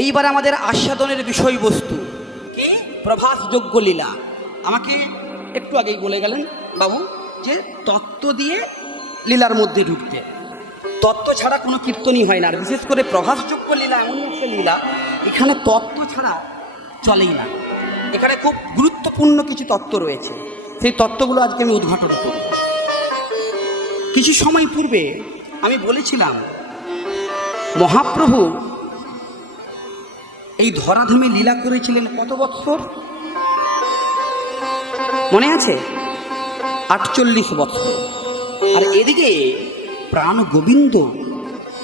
এইবার আমাদের আস্বাদনের বিষয়বস্তু কি? প্রভাসযোগ্য লীলা। আমাকে একটু আগেই বলে গেলেন বাবু যে তত্ত্ব দিয়ে লীলার মধ্যে ঢুকতে, তত্ত্ব ছাড়া কোনো কীর্তনই হয় না। আর বিশেষ করে প্রভাসযোগ্য লীলা এমন একটা লীলা, এখানে তত্ত্ব ছাড়া চলেই না। এখানে খুব গুরুত্বপূর্ণ কিছু তত্ত্ব রয়েছে, সেই তত্ত্বগুলো আজকে আমি উদ্ঘাটন করব। কিছু সময় পূর্বে আমি বলেছিলাম মহাপ্রভু এই ধরাধামে লীলা করেছিলেন কত বৎসর? মনে আছে? 48 বৎসর। আর এদিকে প্রাণ গোবিন্দ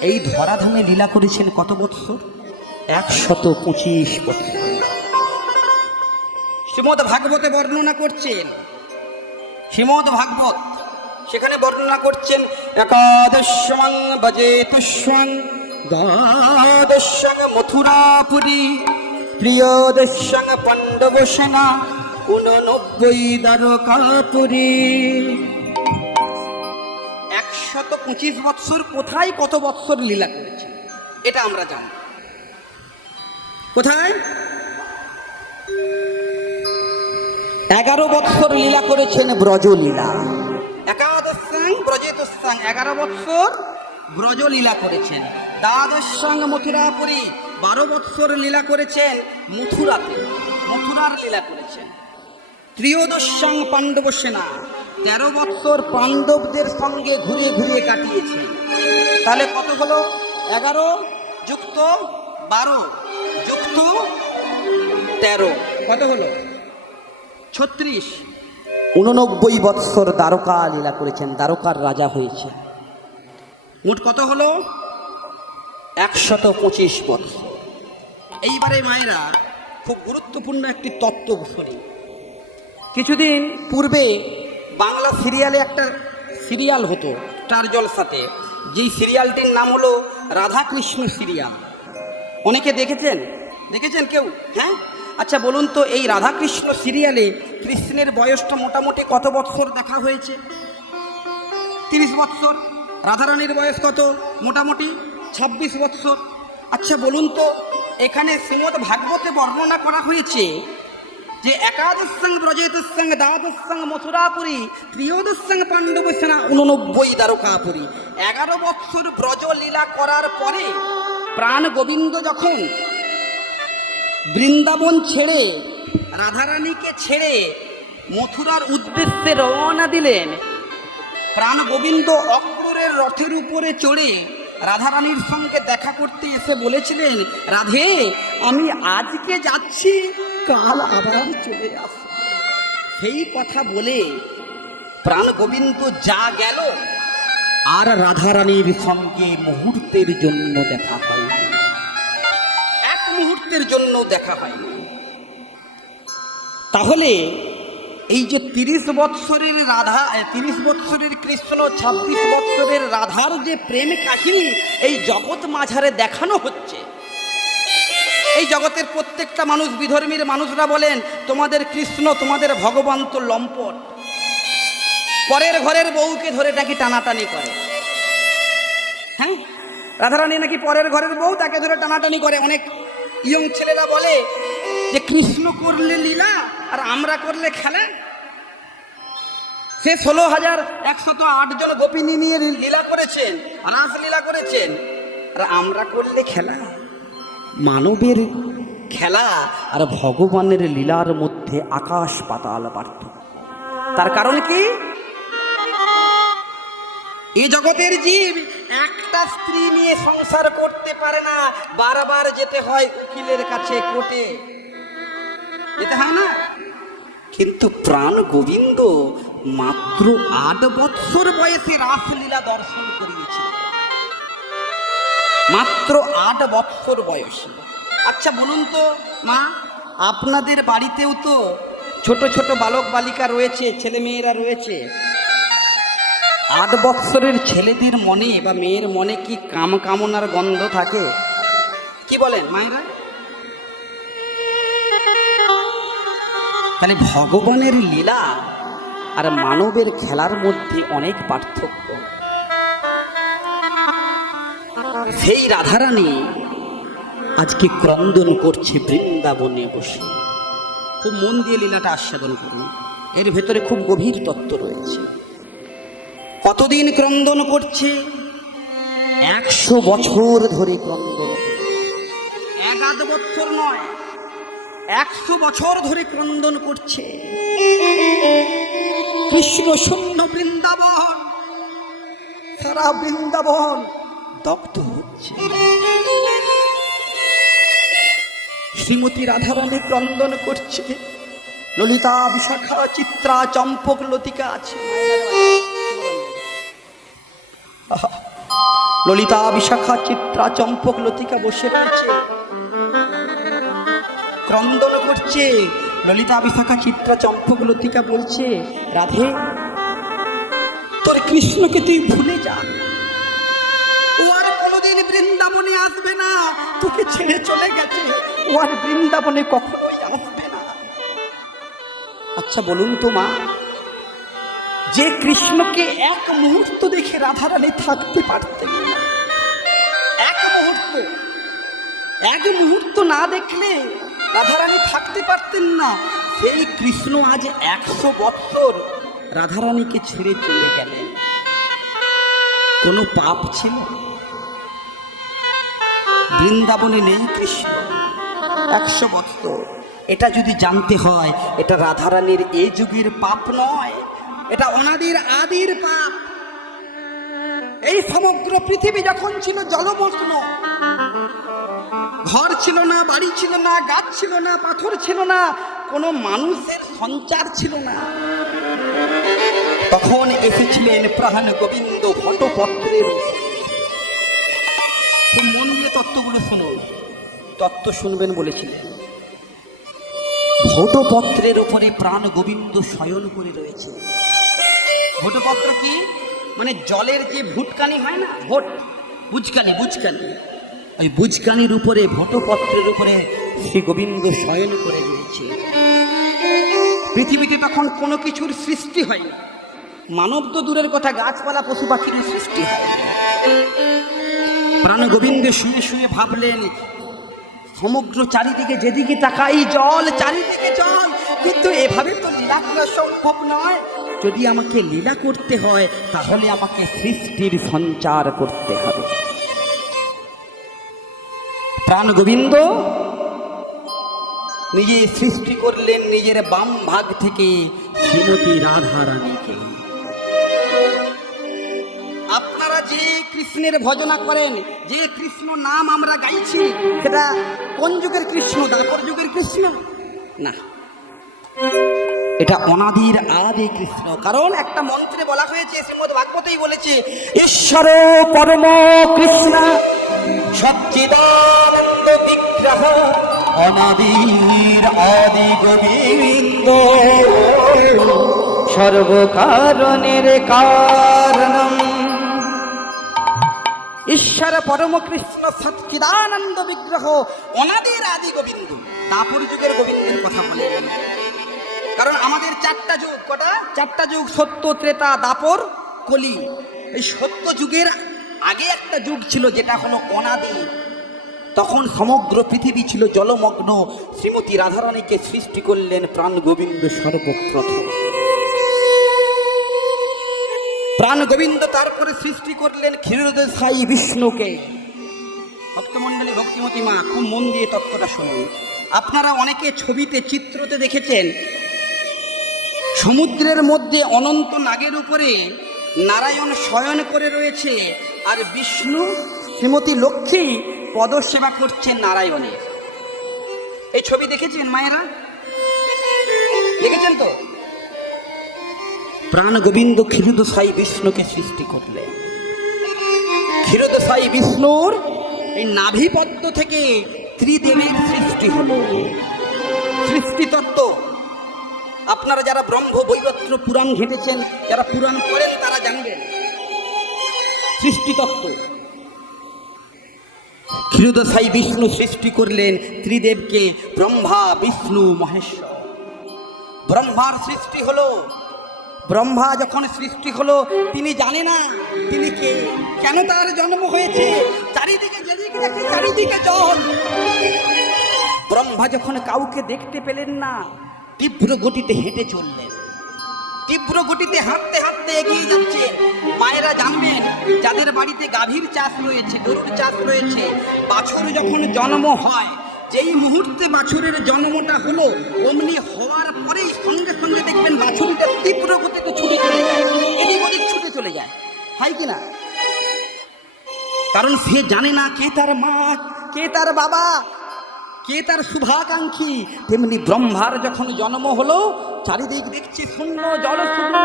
এই ধরাধামে লীলা করেছেন কত বৎসর? 125 বৎসর। শ্রীমদ্ ভাগবতে বর্ণনা করছেন, শ্রীমদ্ ভাগবত সেখানে বর্ণনা করছেন একাদশং বজেতুষ্বং দ্বাদশং মথুরাপুরী ত্রয়োদশং পাণ্ডবসেনা 89 দ্বারকাপুরী। 125 বৎসর কোথায় কত বৎসর লীলা করেছে এটা আমরা জানি। কোথায়? 11 বৎসর লীলা করেছেন ব্রজলীলা। একাদশং ব্রজেতুষ্বং 11 বৎসর ব্রজলীলা করেছেন। দ্বাদশং মথুরাপুরী 12 বৎসর লীলা করেছেন মথুরাতে, মথুরার লীলা করেছেন। ত্রয়োদশং পাণ্ডবসেনা 13 বৎসর পাণ্ডবদের সঙ্গে ঘুরে ঘুরে কাটিয়েছেন। তাহলে কত হলো? 11 যুক্ত 12 যুক্ত 13 কত হলো? 36। 89 বৎসর দ্বারকা লীলা করেছেন, দ্বারকার রাজা হয়েছে। মোট কত হলো? 125 বৎসর। এইবারে মায়েরা খুব গুরুত্বপূর্ণ একটি তত্ত্ব শুনি। কিছুদিন পূর্বে বাংলা সিরিয়ালে একটা সিরিয়াল হতো স্টার জলসাতে, যেই সিরিয়ালটির নাম হলো রাধাকৃষ্ণ সিরিয়াল। অনেকে দেখেছেন? দেখেছেন কেউ? হ্যাঁ, আচ্ছা বলুন তো, এই রাধাকৃষ্ণ সিরিয়ালে কৃষ্ণের বয়সটা মোটামুটি কত বৎসর দেখা হয়েছে? 30 বৎসর। রাধারানীর বয়স কত? মোটামুটি 26 বৎসর। আচ্ছা বলুন তো, এখানে শ্রীমদ্ ভাগবতে বর্ণনা করা হয়েছে যে একাদশং ব্রজেতুষ্বং দ্বাদশং মথুরাপুরী ত্রয়োদশং পাণ্ডবসেনা 89 দ্বারকাপুরী। 11 বৎসর ব্রজ লীলা করার পরে প্রাণ গোবিন্দ যখন বৃন্দাবন ছেড়ে রাধারানীকে ছেড়ে মথুরার উদ্দেশ্যে রওনা দিলেন, প্রাণ গোবিন্দ অক্রূরের রথের উপরে চড়ে রাধারানীর সঙ্গে দেখা করতে এসে বলেছিলেন, রাধে আমি আজকে যাচ্ছি, কাল আবার চলে আসব। সেই কথা বলে প্রাণ গোবিন্দ যা গেল, আর রাধারানীর সঙ্গে মুহূর্তের জন্য দেখা হয়নি, এক মুহূর্তের জন্য দেখা হয়নি। তাহলে এই যে 30 বৎসরের রাধা, 30 বৎসরের কৃষ্ণ, 26 বৎসরের রাধার যে প্রেম কাহিনী এই জগৎ মাঝারে দেখানো হচ্ছে, এই জগতের প্রত্যেকটা মানুষ, বিধর্মীর মানুষরা বলেন তোমাদের কৃষ্ণ, তোমাদের ভগবান তো লম্পট, পরের ঘরের বউকে ধরে নাকি টানাটানি করে। হ্যাঁ, রাধারানী নাকি পরের ঘরের বউ, তাকে ধরে টানাটানি করে। অনেক ইয়ং ছেলেরা বলে যে কৃষ্ণ করলে লীলা আর আমরা করলে খেলা। সে 16,108 জন গোপিনী নিয়ে লীলা করেছেন, রাস লীলা করেছেন, আর আমরা করলে খেলা। মানবের খেলা আর ভগবানের লীলার মধ্যে আকাশ পাতাল পার্থক্য। তার কারণ কি? এই জগতের জীব একটা স্ত্রী নিয়ে সংসার করতে পারে না, বারবার যেতে হয় উকিলের কাছে, কোর্টে যেতে হয় না। কিন্তু প্রাণ গোবিন্দ মাত্র 8 বৎসর বয়সে রাসলীলা দর্শন করিয়েছিল, মাত্র 8 বৎসর বয়সে। আচ্ছা বলুন তো মা, আপনাদের বাড়িতেও তো ছোট ছোট বালক বালিকা রয়েছে, ছেলে মেয়েরা রয়েছে। 8 বৎসরের ছেলেদের মনে বা মেয়ের মনে কি কাম কামনার গন্ধ থাকে? কি বলেন মায়েরা? তাহলে ভগবানের লীলা আর মানবের খেলার মধ্যে অনেক পার্থক্য। সেই রাধারানী আজকে ক্রন্দন করছে বৃন্দাবনে বসে। খুব মন দিয়ে লীলাটা আস্বাদন করুন, এর ভেতরে খুব গভীর তত্ত্ব রয়েছে। কতদিন ক্রন্দন করছে? 100 বছর ধরে ক্রন্দন, 1 বছর নয়, 100 বছর ধরে ক্রন্দন করছে। কৃষ্ণ শূন্য বৃন্দাবন, সারা বৃন্দাবন দগ্ধ হচ্ছে। শ্রীমতী রাধারানী ক্রন্দন করছে। ললিতা, বিশাখা, চিত্রা, চম্পক, লতিকা আছে। ললিতা, বিশাখা, চিত্রা, চম্পক, লতিকা বসে রয়েছে, ক্রন্দন করছে। ললিতা, বিশাখা, চিত্রা, চম্পক, লতিকা বলছে, রাধে তোর কৃষ্ণকে তুই ভুলে যা, ও আর কোনোদিন বৃন্দাবনে আসবে না, তোকে ছেড়ে চলে গেছে, ও আর বৃন্দাবনে কখনোই আসবে না। আচ্ছা বলুন তো মা, যে কৃষ্ণকে এক মুহূর্ত দেখে রাধারানী থাকতে পারতেন না, এক মুহূর্ত না দেখলে রাধারানী থাকতে পারতেন না, সেই কৃষ্ণ আজ 100 বছর রাধারানীকে ছেড়ে চলে গেলেন। কোনো পাপ ছিল? বৃন্দাবনে নেই কৃষ্ণ 100 বছর। এটা যদি জানতে হয়, এটা রাধারানীর এই যুগের পাপ নয়, এটা অনাদির আদির পাপ। এই সমগ্র পৃথিবী যখন ছিল জলমগ্ন, ঘর ছিল না, বাড়ি ছিল না, গাছ ছিল না, পাথর ছিল না, কোনো মানুষের সঞ্চার ছিল না, তখন এসেছিলেন প্রাণ গোবিন্দ ভট্টপত্রের। খুব মন দিয়ে তত্ত্বগুলো শুনুন, তত্ত্ব শুনবেন বলেছিলেন। ভট্টপত্রের উপরে প্রাণ গোবিন্দ শয়ন করে রয়েছে। ভট্টপত্র কি? মানে জলের যে ভুটকানি হয় না, বুঝকানি, ওই বুঝকানির উপরে, ভট্টপত্রের উপরে শ্রী গোবিন্দ শয়ন করে রয়েছে। পৃথিবীতে তখন কোনো কিছুর সৃষ্টি হয়নি, মানব তো দূরের কথা, গাছপালা পশু পাখির সৃষ্টি হয়। প্রাণ গোবিন্দ শুয়ে শুয়ে ভাবলেন, সমগ্র চারিদিকে যেদিকে তাকাই জল, চারিদিকে জল, কিন্তু এভাবে তো লীলা করা সম্ভব নয়। যদি আমাকে লীলা করতে হয়, তাহলে আমাকে সৃষ্টির সঞ্চার করতে হবে। প্রাণ গোবিন্দ নিজে সৃষ্টি করলেন নিজের বাম ভাগ থেকে শ্রীমতী রাধারানীকে। আপনারা যে কৃষ্ণের ভজনা করেন, যে কৃষ্ণ নাম আমরা গাইছি, সেটা কোন যুগের কৃষ্ণ? দ্বাপর যুগের কৃষ্ণ না, এটা অনাদির আদি কৃষ্ণ। কারণ একটা মন্ত্রে বলা হয়েছে, শ্রীমদ্ ভাগবতেই বলেছে, ঈশ্বর পরম কৃষ্ণ সচ্চিদানন্দ বিগ্রহ অনাদির আদি গোবিন্দ সর্বকারণের কারণম। ঈশ্বর পরম কৃষ্ণ সচ্চিদানন্দ বিগ্রহ অনাদির আদি গোবিন্দ। দাপর যুগের গোবিন্দের কথা বলে, কারণ আমাদের 4টা যুগ। কটা? 4টা যুগ, সত্য, ত্রেতা, দাপর, কলি। এই সত্য যুগের আগে একটা যুগ ছিল যেটা হলো অনাদি। তখন সমগ্র পৃথিবী ছিল জলমগ্ন। শ্রীমতী রাধারানীকে সৃষ্টি করলেন প্রাণ গোবিন্দ সর্বপ্রথম। প্রাণ গোবিন্দ তারপরে সৃষ্টি করলেন ক্ষীরোদশায়ী বিষ্ণুকে। ভক্তমণ্ডলী, ভক্তিমতী মা, খুব মন দিয়ে তত্ত্বটা শুনুন। আপনারা অনেকে ছবিতে, চিত্রতে দেখেছেন, সমুদ্রের মধ্যে অনন্ত নাগের উপরে নারায়ণ শয়ন করে রয়েছে, আর বিষ্ণু শ্রীমতী লক্ষ্মী পদসেবা করছেন নারায়ণের। এই ছবি দেখেছেন মায়েরা? দেখেছেন তো? প্রাণ গোবিন্দ ক্ষীরোদশায়ী বিষ্ণুকে সৃষ্টি করলেন। ক্ষীরোদশায়ী বিষ্ণুর এই নাভিপদ্ম থেকে ত্রিদেবীর সৃষ্টি হলো। সৃষ্টিতত্ত্ব আপনারা যারা ব্রহ্ম বৈবর্ত পুরাণ ঘেঁটেছেন, যারা পুরাণ পড়েন, তারা জানবেন সৃষ্টিতত্ত্ব। ক্ষীরোদশায়ী বিষ্ণু সৃষ্টি করলেন ত্রিদেবকে, ব্রহ্মা, বিষ্ণু, মহেশ্বর। ব্রহ্মার সৃষ্টি হলো, ব্রহ্মা যখন সৃষ্টি হলো তিনি জানে না তিনি কে, কেন তার জন্ম হয়েছে। চারিদিকে যেদিকে দেখে চারিদিকে জল। ব্রহ্মা যখন কাউকে দেখতে পেলেন না, তীব্র গতিতে হেঁটে চললেন। তীব্র গতিতে হাঁটতে হাঁটতে এগিয়ে যাচ্ছে। মায়েরা জানবেন যাদের বাড়িতে গাভীর চাষ রয়েছে, গরুর চাষ রয়েছে, বাছুর যখন জন্ম হয়, যেই মুহূর্তে বাছুরের জন্মটা হলো অমনি হওয়ার পরেই সঙ্গে সঙ্গে দেখবেন বাছুরিটা তীব্র গতিতে ছুটে চলে যায়, এদিক ওদিক ছুটে চলে যায়, হয় কি না? কারণ সে জানে না কে তার মা, কে তার বাবা, কে তার শুভাকাঙ্ক্ষী। তেমনি ব্রহ্মার যখন জন্ম হলো চারিদিক দেখছি শূন্য, জল শূন্য।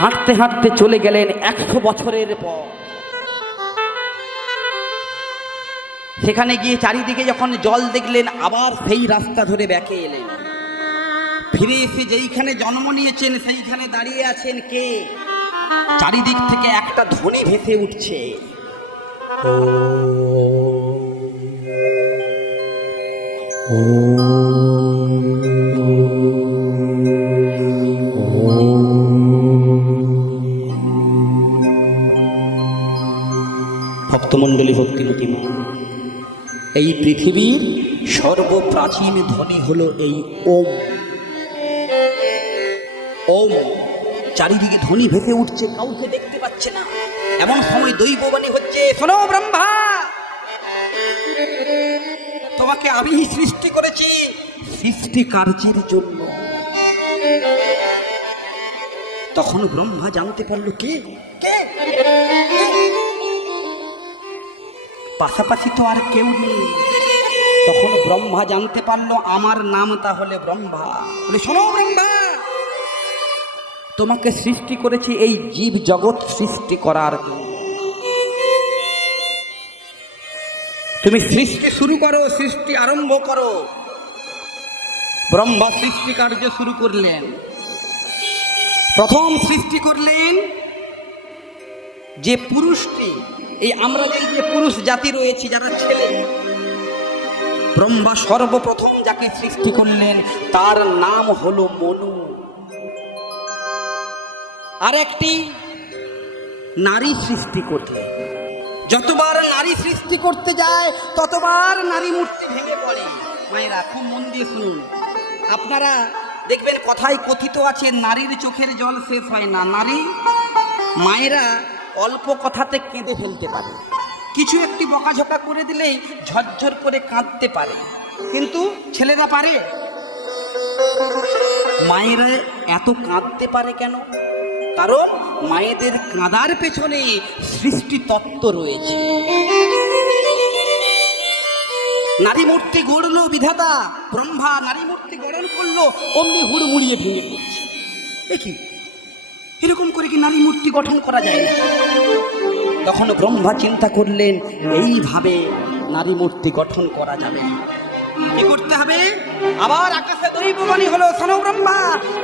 হাঁটতে হাঁটতে চলে গেলেন 100 বছরের পর। সেখানে গিয়ে চারিদিকে যখন জল দেখলেন, আবার সেই রাস্তা ধরে ব্যাকে এলেন। ফিরে এসে যেইখানে জন্ম নিয়েছেন সেইখানে দাঁড়িয়ে আছেন কে? চারিদিক থেকে একটা ধ্বনি ভেসে উঠছে, ভক্তমণ্ডলী, ভক্তিমতী মা, এই পৃথিবীর সর্বপ্রাচীন ধ্বনি হলো এই ওম। ওম। চারিদিকে ধ্বনি ভেসে উঠছে, কাউকে দেখতে পাচ্ছে না। এমন সময় দৈববাণী হচ্ছে, শোনো ব্রহ্মা, তোমাকে আমি সৃষ্টি করেছি সৃষ্টি কার্যের জন্য। তখন ব্রহ্মা জানতে পারলো কে কে, পাশাপাশি তো আর কেউ নেই। তখন ব্রহ্মা জানতে পারলো আমার নাম তাহলে ব্রহ্মা। বলে, শোনো ব্রহ্মা, তোমাকে সৃষ্টি করেছি এই জীব জগৎ সৃষ্টি করার জন্য। তুমি সৃষ্টি শুরু করো, সৃষ্টি আরম্ভ করো। ব্রহ্মা সৃষ্টি কার্য শুরু করলেন। প্রথম সৃষ্টি করলেন যে পুরুষটি, এই আমরা যে পুরুষ জাতি রয়েছে যারা ছেলে, ব্রহ্মা সর্বপ্রথম যাকে সৃষ্টি করলেন তার নাম হলো মনু। আর একটি নারী সৃষ্টি করলেন। যতবার নারী সৃষ্টি করতে যায় ততবার নারী মূর্তি ভেঙে পড়ে। মায়েরা খুব মন দিয়ে শুনুন, আপনারা দেখবেন কথায় কথিত আছে নারীর চোখের জল শেষ হয় না। নারী মায়েরা অল্প কথাতে কেঁদে ফেলতে পারে, কিছু একটি বকাঝকা করে দিলেই ঝরঝর করে কাঁদতে পারে, কিন্তু ছেলেরা পারে? মায়েরা এত কাঁদতে পারে কেন? কারণ মায়েদের কাঁদার পেছনে সৃষ্টি তত্ত্ব রয়েছে। নারী মূর্তি গড়লো বিধাতা, ব্রহ্মা নারী মূর্তি গড়ন করলো, অমনি হুড়মুড়িয়ে ভেঙে পড়ছে। দেখি এরকম করে কি নারী মূর্তি গঠন করা যায় না? তখন ব্রহ্মা চিন্তা করলেন এইভাবে নারী মূর্তি গঠন করা যাবে না, কি করতে হবে? আবার আকাশে দৈববাণী হলো, শোনো ব্রহ্মা,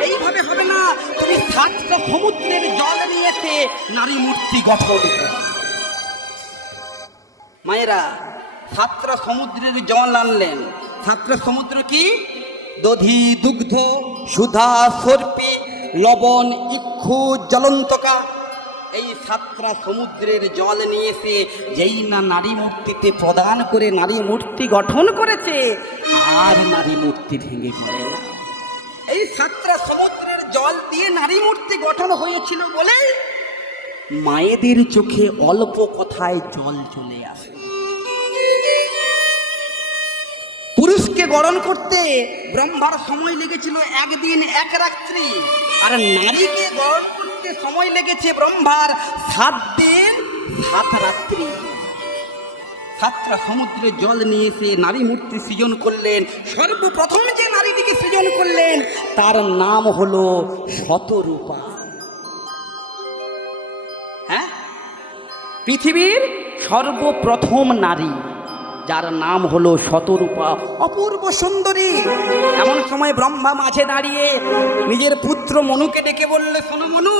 এইভাবে হবে না, তুমি 7 সমুদ্রের জল নিয়েছে নারী মূর্তি গঠন। মায়েরা 7 সমুদ্রের জল আনলেন। 7 সমুদ্র কি? দধি, দুগ্ধ, সুধা, সর্পি, লবণ, ইক্ষু, জ্বলন্তকা। এই 7 সমুদ্রের জল নিয়ে এসে যেই না নারী মূর্তিতে প্রদান করে নারী মূর্তি গঠন করেছে, আর নারী মূর্তি ভেঙে পড়ে না। এই 7 সমুদ্রের জল দিয়ে নারী মূর্তি গঠন হয়েছিল বলে মায়েদের চোখে অল্প কথায় জল চলে আসে। পুরুষকে গঠন করতে ব্রহ্মার সময় লেগেছিল 1 দিন 1 রাত্রি, আর নারীকে গঠন করতে সময় লেগেছে ব্রহ্মার 7 দিন 7 রাত্রি। 7 সমুদ্রের জল নিয়ে এসে নারী মূর্তি সৃজন করলেন। সর্বপ্রথম যে নারীটিকে সৃজন করলেন তার নাম হলো শতরূপা। হ্যাঁ, পৃথিবীর সর্বপ্রথম নারী যার নাম হলো শতরূপা, অপূর্ব সুন্দরী। এমন সময় ব্রহ্মা মাঝে দাঁড়িয়ে নিজের পুত্র মনুকে ডেকে বললে, শোনো মনু,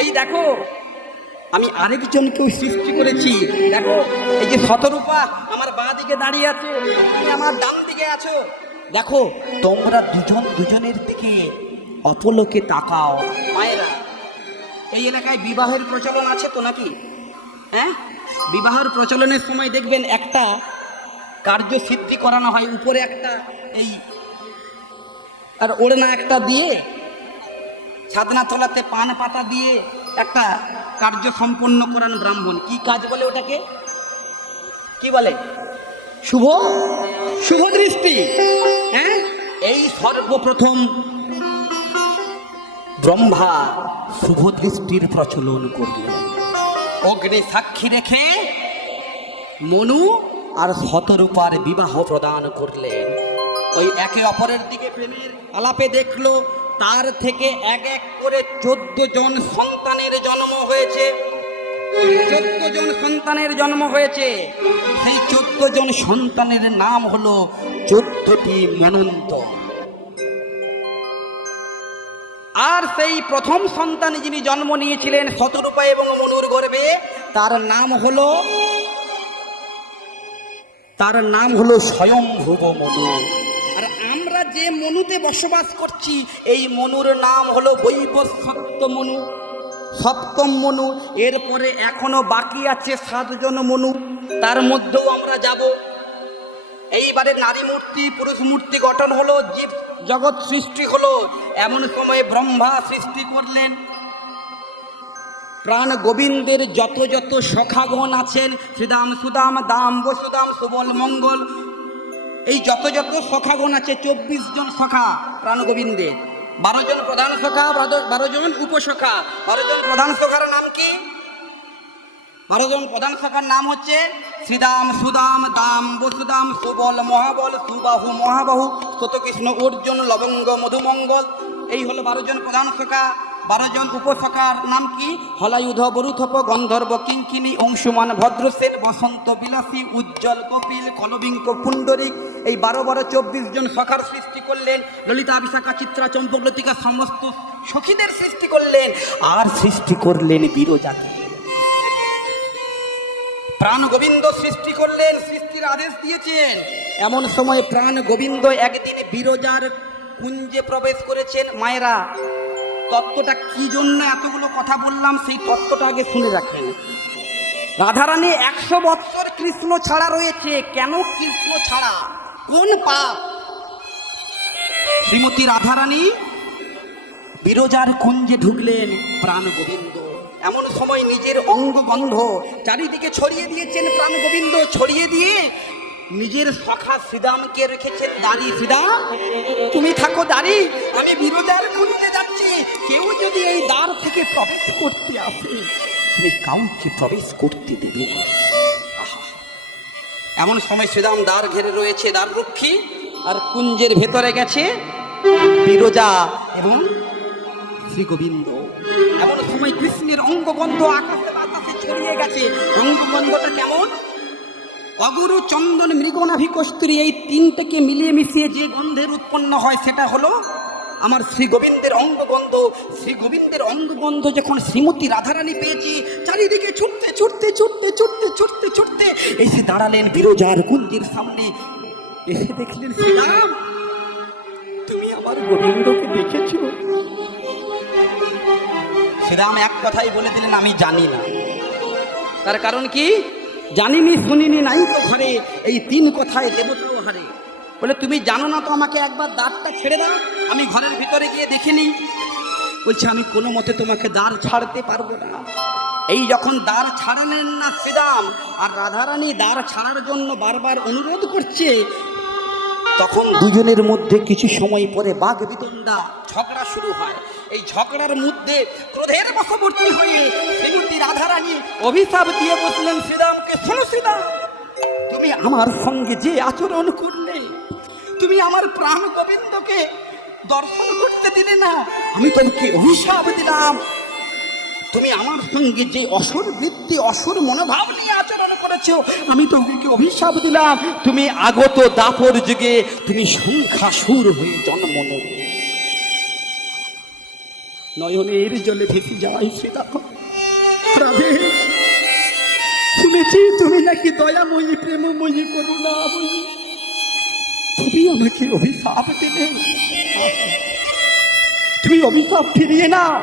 এই দেখো আমি আরেকজনকেও সৃষ্টি করেছি। দেখো এই যে শতরূপা আমার বাঁ দিকে দাঁড়িয়ে আছে, তুমি আমার ডান দিকে আছো। দেখো তোমরা দুজন দুজনের দিকে অপলোকে তাকাও। মায়েরা, এই এলাকায় বিবাহের প্রচলন আছে তো নাকি? হ্যাঁ, বিবাহের প্রচলনের সময় দেখবেন একটা কার্য সিদ্ধি করানো হয়, উপরে একটা এই আর ওড়না একটা দিয়ে, ছাদনা তলাতে পান পাতা দিয়ে একটা কার্য সম্পন্ন করান ব্রাহ্মণ। কি কাজ বলে ওটাকে? কি বলে? শুভ শুভ দৃষ্টি। হ্যাঁ, এই সর্বপ্রথম ব্রহ্মা শুভ দৃষ্টির প্রচলন করলেন। অগ্নি সাক্ষী রেখে মনু আর শতরূপার বিবাহ প্রদান করলেন। ওই একে অপরের দিকে প্রেমের আলাপে দেখলো তার থেকে এক এক করে 14 জন সন্তানের জন্ম হয়েছে। 14 জন সন্তানের জন্ম হয়েছে। সেই 14 জন সন্তানের নাম হলো 14টি মনন্ত। আর সেই প্রথম সন্তান যিনি জন্ম নিয়েছিলেন শতরূপা এবং মনুর গর্ভে, তার নাম হলো স্বয়ংভুব মনু। আর আমরা যে মনুতে বসবাস করছি, এই মনুর নাম হলো বৈবস্বত মনু, সপ্তম মনু। এরপরে এখনো বাকি আছে 7 জন মনু, তার মধ্যেও আমরা যাব। এইবারে নারী মূর্তি পুরুষ মূর্তি গঠন হলো, জীব জগৎ সৃষ্টি হলো। এমন সময়ে ব্রহ্মা সৃষ্টি করলেন প্রাণ গোবিন্দের যত যত সখাগণ আছেন, শ্রীদাম সুদাম দাম বসুদাম সুবল মঙ্গল, এই যত যত সখাগণ আছে 24 জন সখা প্রাণ গোবিন্দের। 12 জন প্রধান সখা, 12 জন উপসখা। 12 জন প্রধান সখার নাম কি? 12 জন প্রধান সখার নাম হচ্ছে শ্রীদাম সুদাম দাম বসুদাম সুবল মহাবল সুবাহু মহাবাহু শতকৃষ্ণ অর্জুন লবঙ্গ মধুমঙ্গল। এই হলো 12 জন প্রধান সখা। 12 জন উপসখার নাম কি? হলায়ুধ বরুথপ গন্ধর্ব কিঙ্কিনী অংশুমান ভদ্রসেন বসন্ত বিলাসী উজ্জ্বল কপিল কলবিঙ্ক পুণ্ডরিক। এই 12 24 জন সখার সৃষ্টি করলেন। ললিতা বিশাখা চিত্রা চম্পক লতিকা সমস্ত সখীদের সৃষ্টি করলেন। আর সৃষ্টি করলেন বিরজাকে। প্রাণ গোবিন্দ সৃষ্টি করলেন, সৃষ্টির আদেশ দিয়েছেন। এমন সময় প্রাণ গোবিন্দ একদিন বিরজার কুঞ্জে প্রবেশ করেছেন। মায়েরা, তত্ত্বটা কি জন্য এতগুলো কথা বললাম সেই তত্ত্বটা আগে শুনে রাখেন। রাধারানী 100 বৎসর কৃষ্ণ ছাড়া রয়েছে। কেন কৃষ্ণ ছাড়া? কোন পাপ? শ্রীমতী রাধারানী বিরজার কুঞ্জে ঢুকলেন প্রাণ গোবিন্দ। এমন সময় নিজের অঙ্গগন্ধ চারিদিকে ছড়িয়ে দিয়েছেন প্রাণ গোবিন্দ। ছড়িয়ে দিয়ে নিজের সখা শ্রীদামকে রেখেছেন দাঁড়ি। শ্রীদাম, তুমি থাকো দাঁড়ি, আমি বিরজার কুঞ্জে যাচ্ছি। কেউ যদি এই দ্বার থেকে প্রবেশ করতে আসে, তুমি কাউকে প্রবেশ করতে দেবে না। এমন সময় শ্রীদাম দ্বার ঘেরে রয়েছে, দ্বার রক্ষী। আর কুঞ্জের ভেতরে গেছে বিরজা এবং শ্রী গোবিন্দ। এমন সময় কৃষ্ণের অঙ্গগন্ধ আকাশে বাতাসে ছড়িয়ে গেছে। অঙ্গগন্ধটা কেমন? অগুরু চন্দন মৃগনাভি কস্তুরী, এই তিনটাকে মিলিয়ে মিশিয়ে যে গন্ধের উৎপন্ন হয় সেটা হলো আমার শ্রী গোবিন্দের অঙ্গগন্ধ। শ্রী গোবিন্দের অঙ্গগন্ধ যখন শ্রীমতী রাধারানী পেয়েছি, চারিদিকে ছুটতে ছুটতে ছুটতে ছুটতে ছুটতে ছুটতে এসে দাঁড়ালেন বিরজার কুঞ্জের সামনে। এসে দেখলেন, শ্রীরাম, তুমি আমার গোবিন্দকে দেখেছো? শ্রীরাম এক কথাই বলে দিলেন, আমি জানি না। তার কারণ কি? জানিনি শুনিনি নাই তো ঘরে, এই 3 কথায় দেবতাও হারে। বলে, তুমি জানো না তো আমাকে একবার দ্বারটা ছেড়ে দাও, আমি ঘরের ভিতরে গিয়ে দেখিনি। বলছে, আমি কোনো মতে তোমাকে দ্বার ছাড়তে পারবো না। এই যখন দ্বার ছাড়ালেন না শ্রীরাম, আর রাধারানী দ্বার ছাড়ার জন্য বারবার অনুরোধ করছে, তখন দুজনের মধ্যে কিছু সময় পরে বাঘ বিতণ্ডা ঝগড়া শুরু হয়। এই ঝগড়ার মধ্যে ক্রোধের বশবর্তী হয়ে শ্রীমতী রাধারানী অভিশাপ দিয়ে বসলেন শ্রীরামকে, শোনো শ্রীরাম, তুমি আমার সঙ্গে যে আচরণ করলে, তুমি আমার প্রাণ গোবিন্দকে দর্শন করতে দিলে না, আমি তোমাকে অভিশাপ দিলাম। তুমি আমার সঙ্গে যে অসুর বৃত্তি অসুর মনোভাব নিয়ে আচরণ করেছো, আমি তোমাকে অভিশাপ দিলাম। তুমি আগত দাপর যুগে তুমি সংখ্যাসুর হয়ে জন্ম নেবে। নয়নের জলে ভেসে যাওয়াই শ্রীরাম, রাধে, শুনেছি তুমি নাকি দয়াময়ী প্রেমময়ী করুণাময়ী, তুমি আমাকে অভিশাপ দিলে। তুমি অভিশাপ ফিরিয়ে নাও।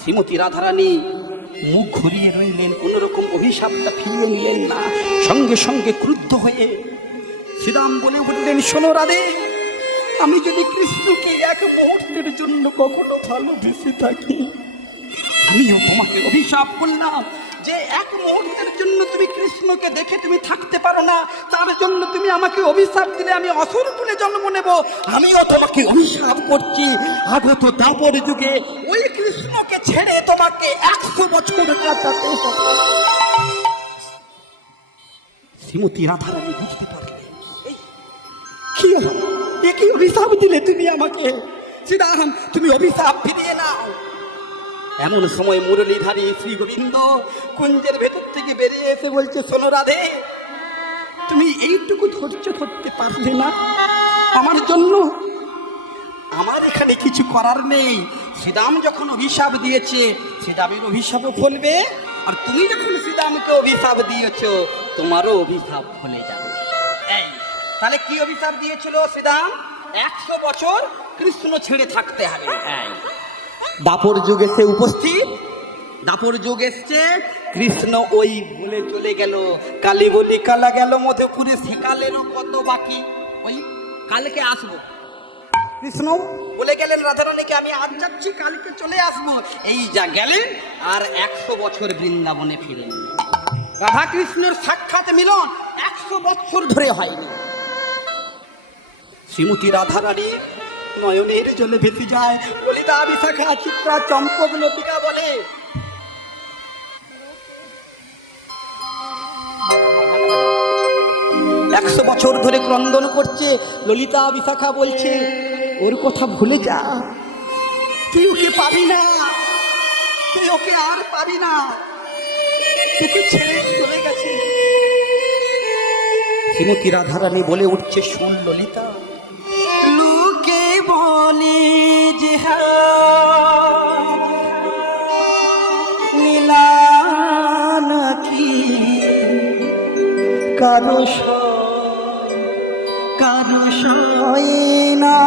শ্রীমতী রাধারানী মুখ ঘুরিয়ে রইলেন, কোন রকম অভিশাপটা ফিরিয়ে নিলেন না। সঙ্গে সঙ্গে ক্রুদ্ধ হয়ে শ্রীরাম বলে উঠলেন, শোনো রাধে, আমি যদি কৃষ্ণকে এক মুহূর্তের জন্য কখনো ভালোবেসে থাকি, আমিও তোমাকে অভিশাপ করলাম যে এক মুহূর্তের জন্য তুমি কৃষ্ণকে দেখে তুমি থাকতে পারো না, তার জন্য তুমি আমাকে অভিশাপ দিলে আমি অসুর কুলে জন্ম নেব। আমিও তোমাকে অভিশাপ করছি, আগত দাপর যুগে ওই কৃষ্ণকে ছেড়ে তোমাকে 100 বছর কাটাতে হবে। শ্রীমতী রাধারানী বুঝতে পারলেন, কি কি অভিশাপ দিলে তুমি আমাকে? শ্রীরাম, তুমি অভিশাপ ফিরিয়ে নাও। এমন সময় মুরলীধারী শ্রী গোবিন্দ কুঞ্জের ভেতর থেকে বেরিয়ে এসে বলছে, শোনো রাধে, তুমি এইটুকু ধৈর্য ধরতে পারলে না আমার জন্য? আমার এখানে কিছু করার নেই। শ্রীরাম যখন অভিশাপ দিয়েছে, শ্রীরামের অভিশাপও ফলবে, আর তুমি যখন শ্রীরামকে অভিশাপ দিয়েছ, তোমারও অভিশাপ ফলে যাবে। এই তাহলে কি অভিশাপ দিয়েছিল শ্রীরাম? 100 বছর কৃষ্ণ ছেড়ে থাকতে হবে। দাপর যুগ এসে উপস্থিত, দাপর যুগ এসছে, কৃষ্ণ ওই বলে চলে গেল, কালী বলি কালা গেল মধুপুরে, সেকালেরও কত বাকি, ওই কালকে আসবো। কৃষ্ণ বলে গেলেন রাধারানীকে, আমি আজ যাচ্ছি, কালকে চলে আসবো। এই যা গেলেন, আর 100 বছর বৃন্দাবনে ফিরেন। রাধা কৃষ্ণের সাক্ষাৎ মিলন 100 বছর ধরে হয়নি। শ্রীমতী রাধারানী নয়নের জলে ভেসে যায়। ললিতা, বিশাখা, চিত্রা, চম্পক, লতিকা বলে, 100 বছর ধরে ক্রন্দন করছে। ললিতা, বিশাখা বলছে, ওর কথা ভুলে যা, তুই ওকে পাবি না, তুই ওকে আর পাবি না, তোকে ছেড়ে চলে গেছে। শ্রীমতী রাধারানী বলে উঠছে, শুন ললিতা, লোকে বলে যে নীলা নাকি কারো সয় না,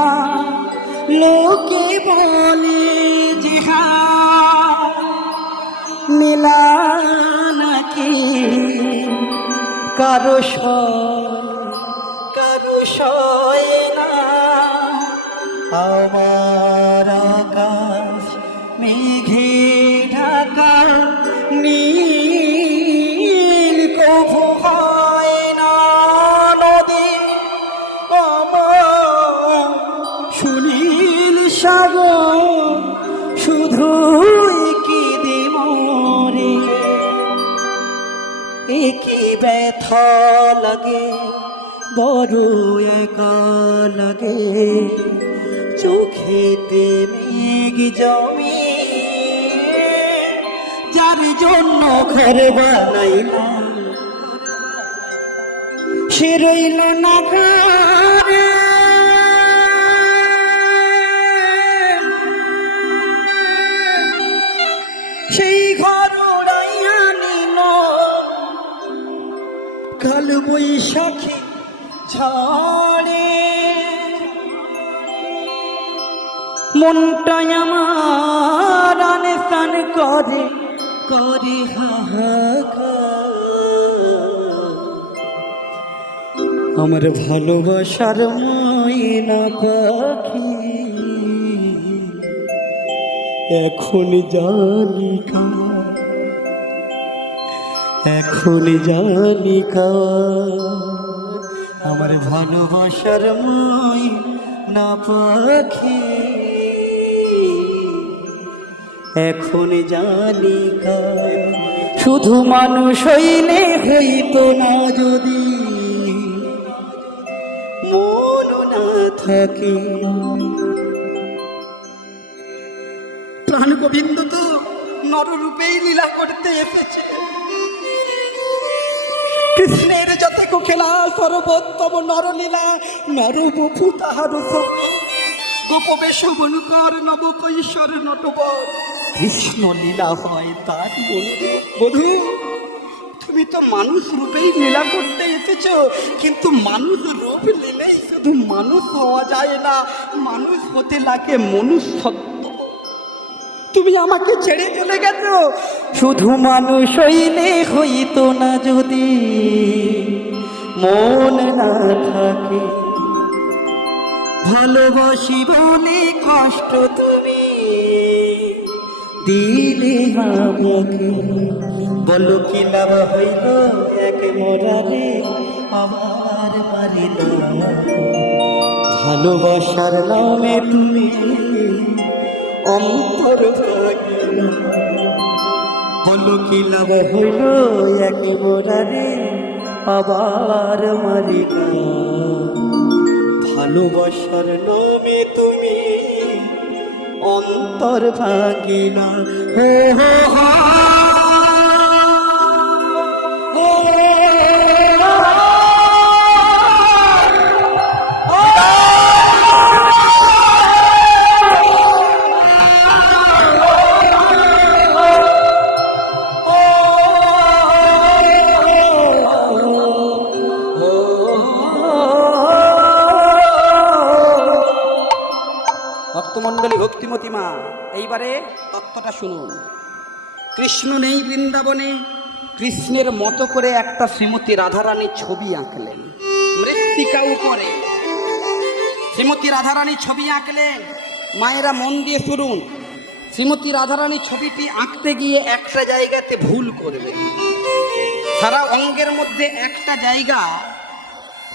লোকে বলে যে নীলা নাকি কারো সয় না। আমার আকাশ মেঘে ঢাকা, নীল কভু হয় না নদী, আমার সুনীল সাগর শুধুই কি মরে। একি ব্যথা লাগে, বড় একা লাগে, চোখেতে মেঘ জমে, যার জন্য ঘর বানাইলাম সে রইল না ঘরে। সেই ঘর উড়াইয়া নিল কাল বৈশাখী ঝড়ে। মনটা আমার আনসান করে করে হাহাকার, আমার ভালোবাসার ময়না পাখি এখন জানি কার, এখন জানি কার, আমার ভালোবাসার ময়না পাখি এখন জানি কার। শুধু মানুষ হইলে হইতো না যদি মন না থাকে। প্রাণ গোবিন্দ তো নররূপেই লীলা করতে এসেছে। কৃষ্ণের যত খেলা সর্বোত্তম নরলীলা, নরবপু তাহার গোপবেশ বনুকর নব কৈশোর নটবর, কৃষ্ণ লীলা হয় তার বধূ। তুমি তো মানুষ রূপেই লীলা করতে এসেছ, কিন্তু মানুষ রূপ নিলেই শুধু মানুষ হওয়া যায় না, মানুষ হতে লাগে মনুষ্যত্ব। তুমি আমাকে ছেড়ে চলে গেছো। শুধু মানুষ হইলে হইতো না যদি মন না থাকে, ভালোবাসি বলে কষ্ট তুমি দিলে আমাকে। বলো কি লাভ হইল এক মরারে আমার মারিল, ভালোবাসার নামে তুমি অন্তর ভাগিল। বলো কি লাভ হইল এক মরারে আবার মারিল, ভালোবাসার নামে তুমি অন্তর ভাগিলা। হো হো হো ভক্তমণ্ডলী, ভক্তিমতী মা, এইবারে তত্ত্বটা শুনুন। কৃষ্ণ নেই বৃন্দাবনে, কৃষ্ণের মতো করে একটা শ্রীমতী রাধারানীর ছবি আঁকলেন মৃত্তিকা উপরে। শ্রীমতী রাধারানীর ছবি আঁকলেন। মায়েরা মন দিয়ে শুনুন, শ্রীমতী রাধারানীর ছবিটি আঁকতে গিয়ে একটা জায়গাতে ভুল করবেন। সারা অঙ্গের মধ্যে একটা জায়গা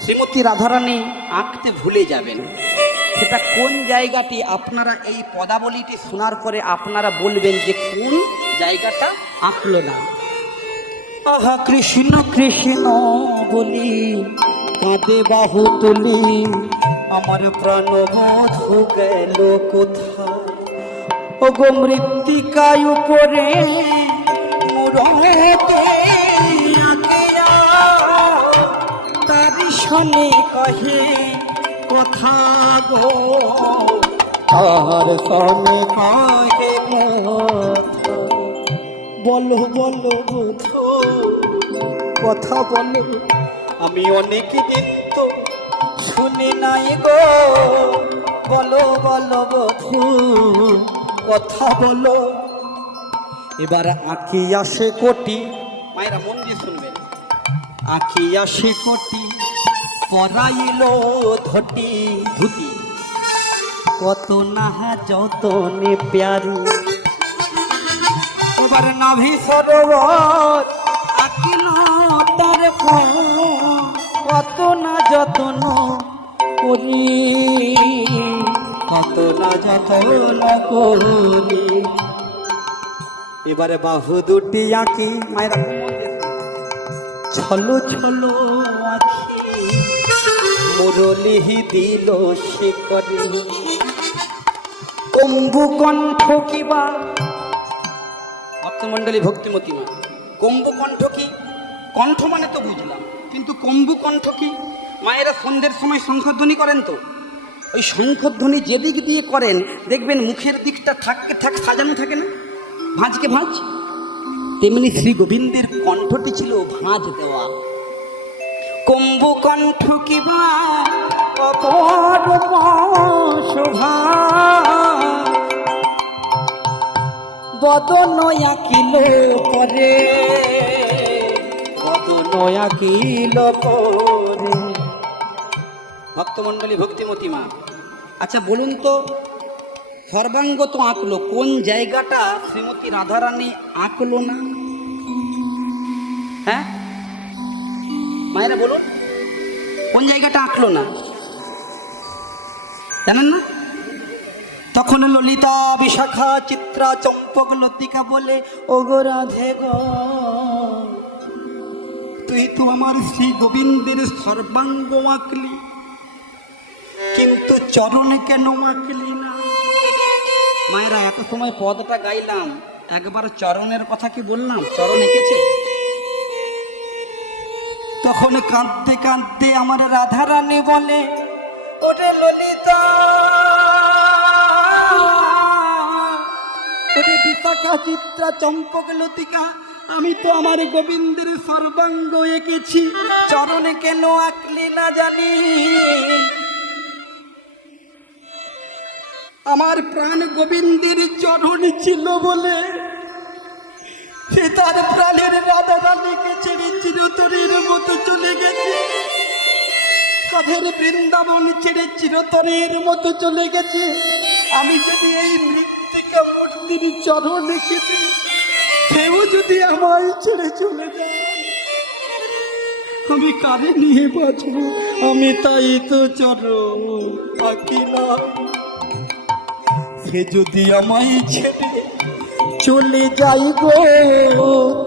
শ্রীমতী রাধারানী আঁকতে ভুলে যাবেন। সেটা কোন জায়গাটি আপনারা এই পদাবলীটি শোনার পরে আপনারা বলবেন যে কোন জায়গাটা আঁকলো না। আহা কৃষ্ণ কৃষ্ণ বলি কাঁদে বাহু তুলি, আমার প্রাণবোধ গেল কোথায়। ও গো মৃত্তিকায় উপরে মুরতে আঁকিয়া, তারি শনে কহে কথা গো, আর শনে কহে কথা। বলো বলো বুঝো কথা বলো, আমি অনেক দিন তো শুনি নাই গো। বলো বলো বধু কথা বলো। এবার আঁকি আসে কোটি, মায়েরা মন দিয়ে শুনবেন। আঁকি আসে কোটি পরাইল ধটি ধুতি, কত না যতনে প্যারি। এবার নাভি সরোবর আঁকিল তার কত না যতন করি, কত না যতন করি। এবারে বাহু দুটি আঁকি, মায়েরা ছলো ছলো আঁকি মুরলি দিল সে করে। কম্বু কণ্ঠ কিবা, ভক্তমণ্ডলী, ভক্তিমতী মা, কম্বু কণ্ঠ কি? কণ্ঠ মানে তো বুঝলাম, কিন্তু কম্বু কণ্ঠ কি? মায়েরা সন্ধ্যের সময় শঙ্খধ্বনি করেন তো, ওই শঙ্খধ্বনি যেদিক দিয়ে করেন দেখবেন মুখের দিকটা থাককে থাক সাজানো থাকে না, ভাঁজকে ভাঁজ। তেমনি শ্রী গোবিন্দের কণ্ঠটি ছিল ভাঁজ দেওয়া। কম্বু কণ্ঠ কিবা অপরূপ শোভা, বদন আঁকিল পরে, বদন আঁকিল পরে। ভক্তমণ্ডলী, ভক্তিমতী মা, আচ্ছা বলুন তো, সর্বাঙ্গ তো আঁকলো, কোন জায়গাটা শ্রীমতী রাধারানী আঁকলো না? হ্যাঁ মায়েরা বলুন, কোন জায়গাটা আঁকলো না? জানেন না? তখন ললিতা বিশাখা চিত্রা চম্পক লতিকা বলে, ও গো রাধে গো, তুই তো আমার শ্রী গোবিন্দের সর্বাঙ্গ আঁকলি, কিন্তু চরণ কেন আঁকলি না? মায়েরা এত সময় পদটা গাইলাম, একবার চরণের কথা কি বললাম? চরণ এঁকেছে। তখন কাঁদতে কাঁদতে আমার রাধারানী বলে, ওরে ললিতা, ওরে বিশাখা চিত্রা চম্পক লতিকা, আমি তো আমার গোবিন্দের সর্বাঙ্গ এঁকেছি, চরণে কেন আঁকলি না জানি। আমার প্রাণ গোবিন্দের চরণ ছিল বলে সে তার প্রাণের রাধা রানীকে ছেড়ে চিরতরের মতো চলে গেছে। তাদের বৃন্দাবন ছেড়ে চিরতরের মতো চলে গেছে। আমি যদি এই মৃত্তিকা মূর্তির চরণ রেখেছি, সেও যদি আমায় ছেড়ে চলে যায়, আমি কারে নিয়ে বাঁচবো? আমি তাই তো চরণ আঁকি না। সে যদি আমায় ছেড়ে চলে যাই গো,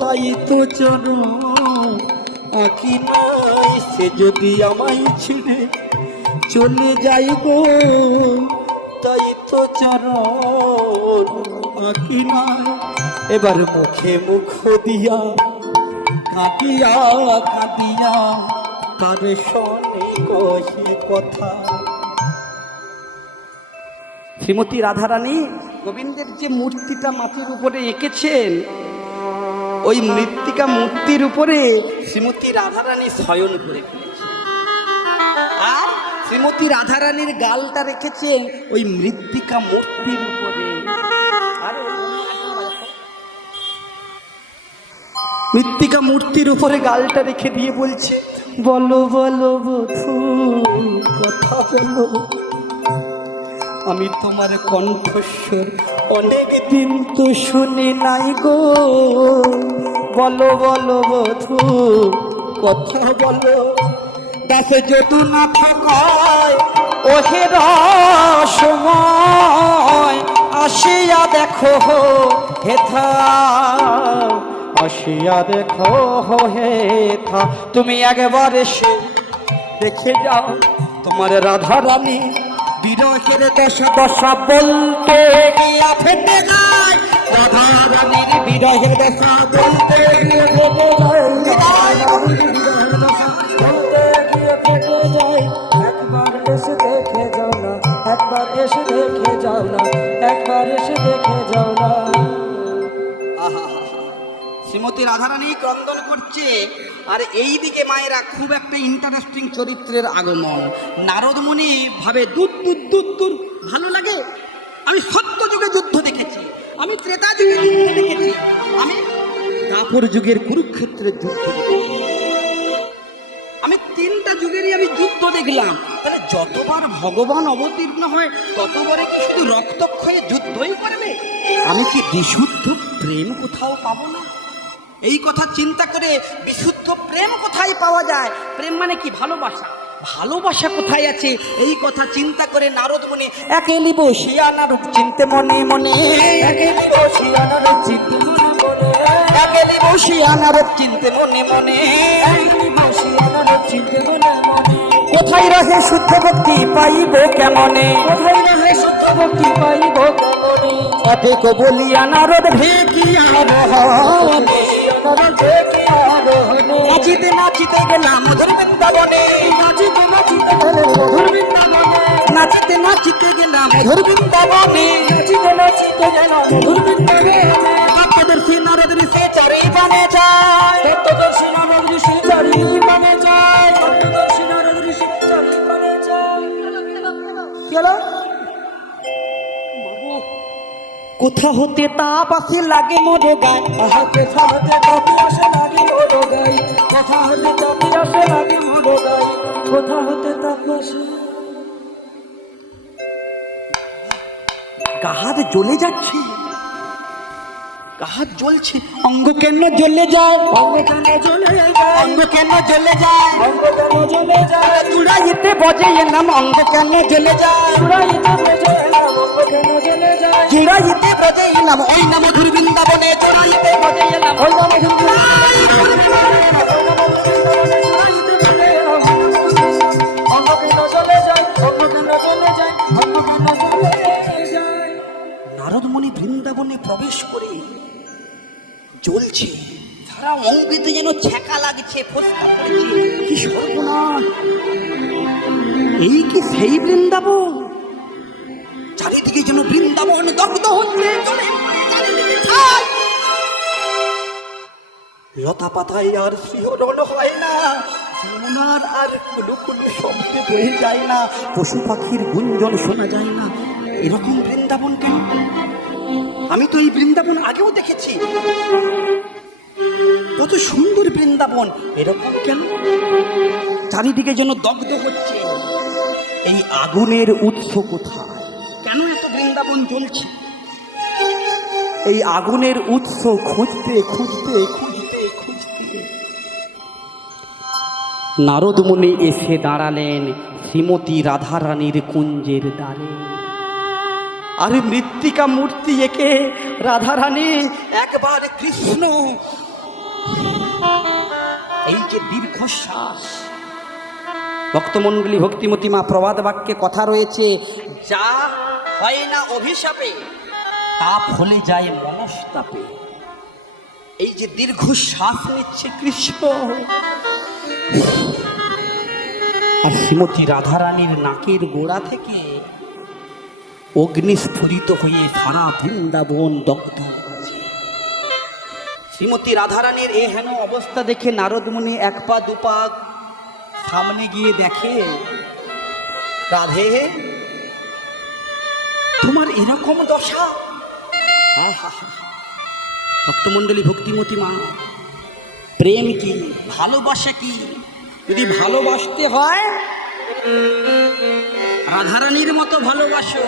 তাই তো চরণ আঁকি নাই। সে যদি আমায় ছেড়ে চলে যাই গো, তাই তো চরণ আঁকি নাই। এবার মুখে মুখ দিয়া কাঁদিয়া কাঁদিয়া তার শোনে কহি কথা। শ্রীমতী রাধারানী গোবিন্দের যে মূর্তিটা মাটির উপরে এঁকেছেন, ওই মৃত্তিকা মূর্তির উপরে শ্রীমতী রাধারানী শয়ন করে ফেলেছেন। আর শ্রীমতী রাধারানীর গালটা রেখেছেন ওই মৃত্তিকা মূর্তির উপরে। মৃত্তিকা মূর্তির উপরে গালটা রেখে দিয়ে বলছে, বলো বলো বধূ কথা বলো, আমি তোমার কণ্ঠস্বর অনেক দিন তো শুনি নাই গো। বলো বলো বধূ কথা বলো। দাসে যদু না থাকায় ওহে সময় আসিয়া দেখো হেথা, আসিয়া দেখো হেথা। তুমি একবার এসে দেখে যাও তোমার রাধা রানী বিরহের দশা দশা বলতে গিয়া ফেটে যায়। রাধা রানীর বিরহের দশা বলতে গিয়ে ফেটে যায়। বিরহের দশা বলতে গিয়ে ফেটে যায়। একবার এসে দেখে যাও না, একবার এসে দেখে যাও না, একবার এসে দেখে যাও না। শ্রীমতী রাধারানী ক্রন্দন করছে। আর এই দিকে মায়েরা খুব একটা ইন্টারেস্টিং চরিত্রের আগমন। নারদ মুনি ভাবে দূর দূর দূর দূর ভালো লাগে। আমি সত্য যুগে যুদ্ধ দেখেছি, আমি ত্রেতা যুগে যুদ্ধ দেখেছি, আমি দ্বাপর যুগের কুরুক্ষেত্রের যুদ্ধ দেখেছি। আমি তিনটা যুগেরই আমি যুদ্ধ দেখলাম। তাহলে যতবার ভগবান অবতীর্ণ হয় ততবারে কি শুধু রক্তক্ষয়ে যুদ্ধই করবে? আমি কি বিশুদ্ধ প্রেম কোথাও পাবো না? এই কথা চিন্তা করে বিশুদ্ধ প্রেম কোথায় পাওয়া যায়? প্রেম মানে কি? ভালোবাসা। ভালোবাসা কোথায় আছে এই কথা চিন্তা করে নারদ মুনি একেলি বসিয়া নারদ চিনতে মনে মনে, একেলি বসিয়া নারদ চিনতে মনে মনে, একেলি বসিয়া নারদ চিনতে মনে মনে, একেলি বসিয়া নারদ চিনতে মনে মনে। কোথায় রহে শুদ্ধ ভক্তি পাইব কেমনে, কোথায় রহে শুদ্ধ ভক্তি পাইব কেমনে। অধিক বলিয়া নারদ ভেকিয়া রহনে, নাচিতে নাচিতে গেলাম মধুর বৃন্দাবনে, নাচিতে নাচিতে গেলাম মধুর বৃন্দাবনে, নাচিতে নাচিতে গেলাম মধুর বৃন্দাবনে, নাচিতে নাচিতে গেলাম মধুর বৃন্দাবনে। তত্ত্বদর্শী নারদ ঋষি চারি বানে যায়, তত্ত্বদর্শী নারদ ঋষি চারি বানে যায়, তত্ত্বদর্শী নারদ ঋষি চারি বানে যায়। কি হলো? কোথা হতে তাপ আসে লাগে মোর গায়, আহা কোথা হতে তাপ আসে লাগে মোর গায়, কোথা হতে তাপ আসে লাগে মোর গায়, কোথা হতে তাপ আসে। গাহাত জ্বলে যাচ্ছে, গাহাত জ্বলছে। অঙ্গ কেন জ্বলে যায়, অঙ্গ কেন জ্বলে যায়, অঙ্গ কেন জ্বলে যায়, অঙ্গ কেন জ্বলে যায়। চূড়াইতে বজে নাম অঙ্গ কেন জ্বলে যায়, চূড়াইতে বজে নাম অঙ্গ কেন জ্বলে যায়। চূড়াইতে বজে নাম ওই নাম মধুর বৃন্দাবনে, চূড়াইতে বজে নাম ওই নাম মধুর বৃন্দাবনে। অঙ্গ কেন জ্বলে যায়, অঙ্গ কেন জ্বলে যায়, অঙ্গ কেন জ্বলে যায়। নারদ মুনি বৃন্দাবনে প্রবেশ করে জ্বলছে, সারা অঙ্গিতে যেন ছ্যাঁকা লাগছে, ফোসকা পড়েছে। কি সর্বনাশ! এই কি সেই বৃন্দাবন? চারিদিকে যেন বৃন্দাবন দগ্ধ হচ্ছে, লতা পাতায় আর শিহরণ হয় না, যমুনার আর কুলুকুলু শব্দ বয়ে যায় না, পশু পাখির গুঞ্জন শোনা যায় না। এরকম বৃন্দাবন কেন? আমি তো এই বৃন্দাবন আগেও দেখেছি, কত সুন্দর বৃন্দাবন, এরকম কেন? চারিদিকে যেন দগ্ধ হচ্ছে। এই আগুনের উৎস কোথায়? কেন এত বৃন্দাবন জ্বলছে? এই আগুনের উৎস খুঁজতে খুঁজতে খুঁজতে খুঁজতে নারদ মুনি এসে দাঁড়ালেন শ্রীমতী রাধারানীর কুঞ্জের দ্বারে। আর মৃত্তিকা মূর্তি এঁকে রাধারানী একবার কৃষ্ণ, এই যে দীর্ঘশ্বাস। ভক্তমণ্ডলী, ভক্তিমতী মা প্রবাদ বাক্যে কথা রয়েছে, যা হয় না অভিশাপে তা ফলে যায় মনস্তাপে। এই যে দীর্ঘশ্বাস নিচ্ছে কৃষ্ণ, আর শ্রীমতী রাধারানীর নাকের গোড়া থেকে অগ্নিস্ফুরিত হয়ে সারা বৃন্দাবন দগ্ধ হচ্ছে। শ্রীমতী রাধারানীর এই হেন অবস্থা দেখে নারদ মুনি এক পা দুপা সামনে গিয়ে দেখে, রাধে তোমার এরকম দশা? ভক্তমণ্ডলী, ভক্তিমতী মা, প্রেম কি, ভালোবাসা কি? যদি ভালোবাসতে হয় রাধারানীর মতো ভালোবাসো,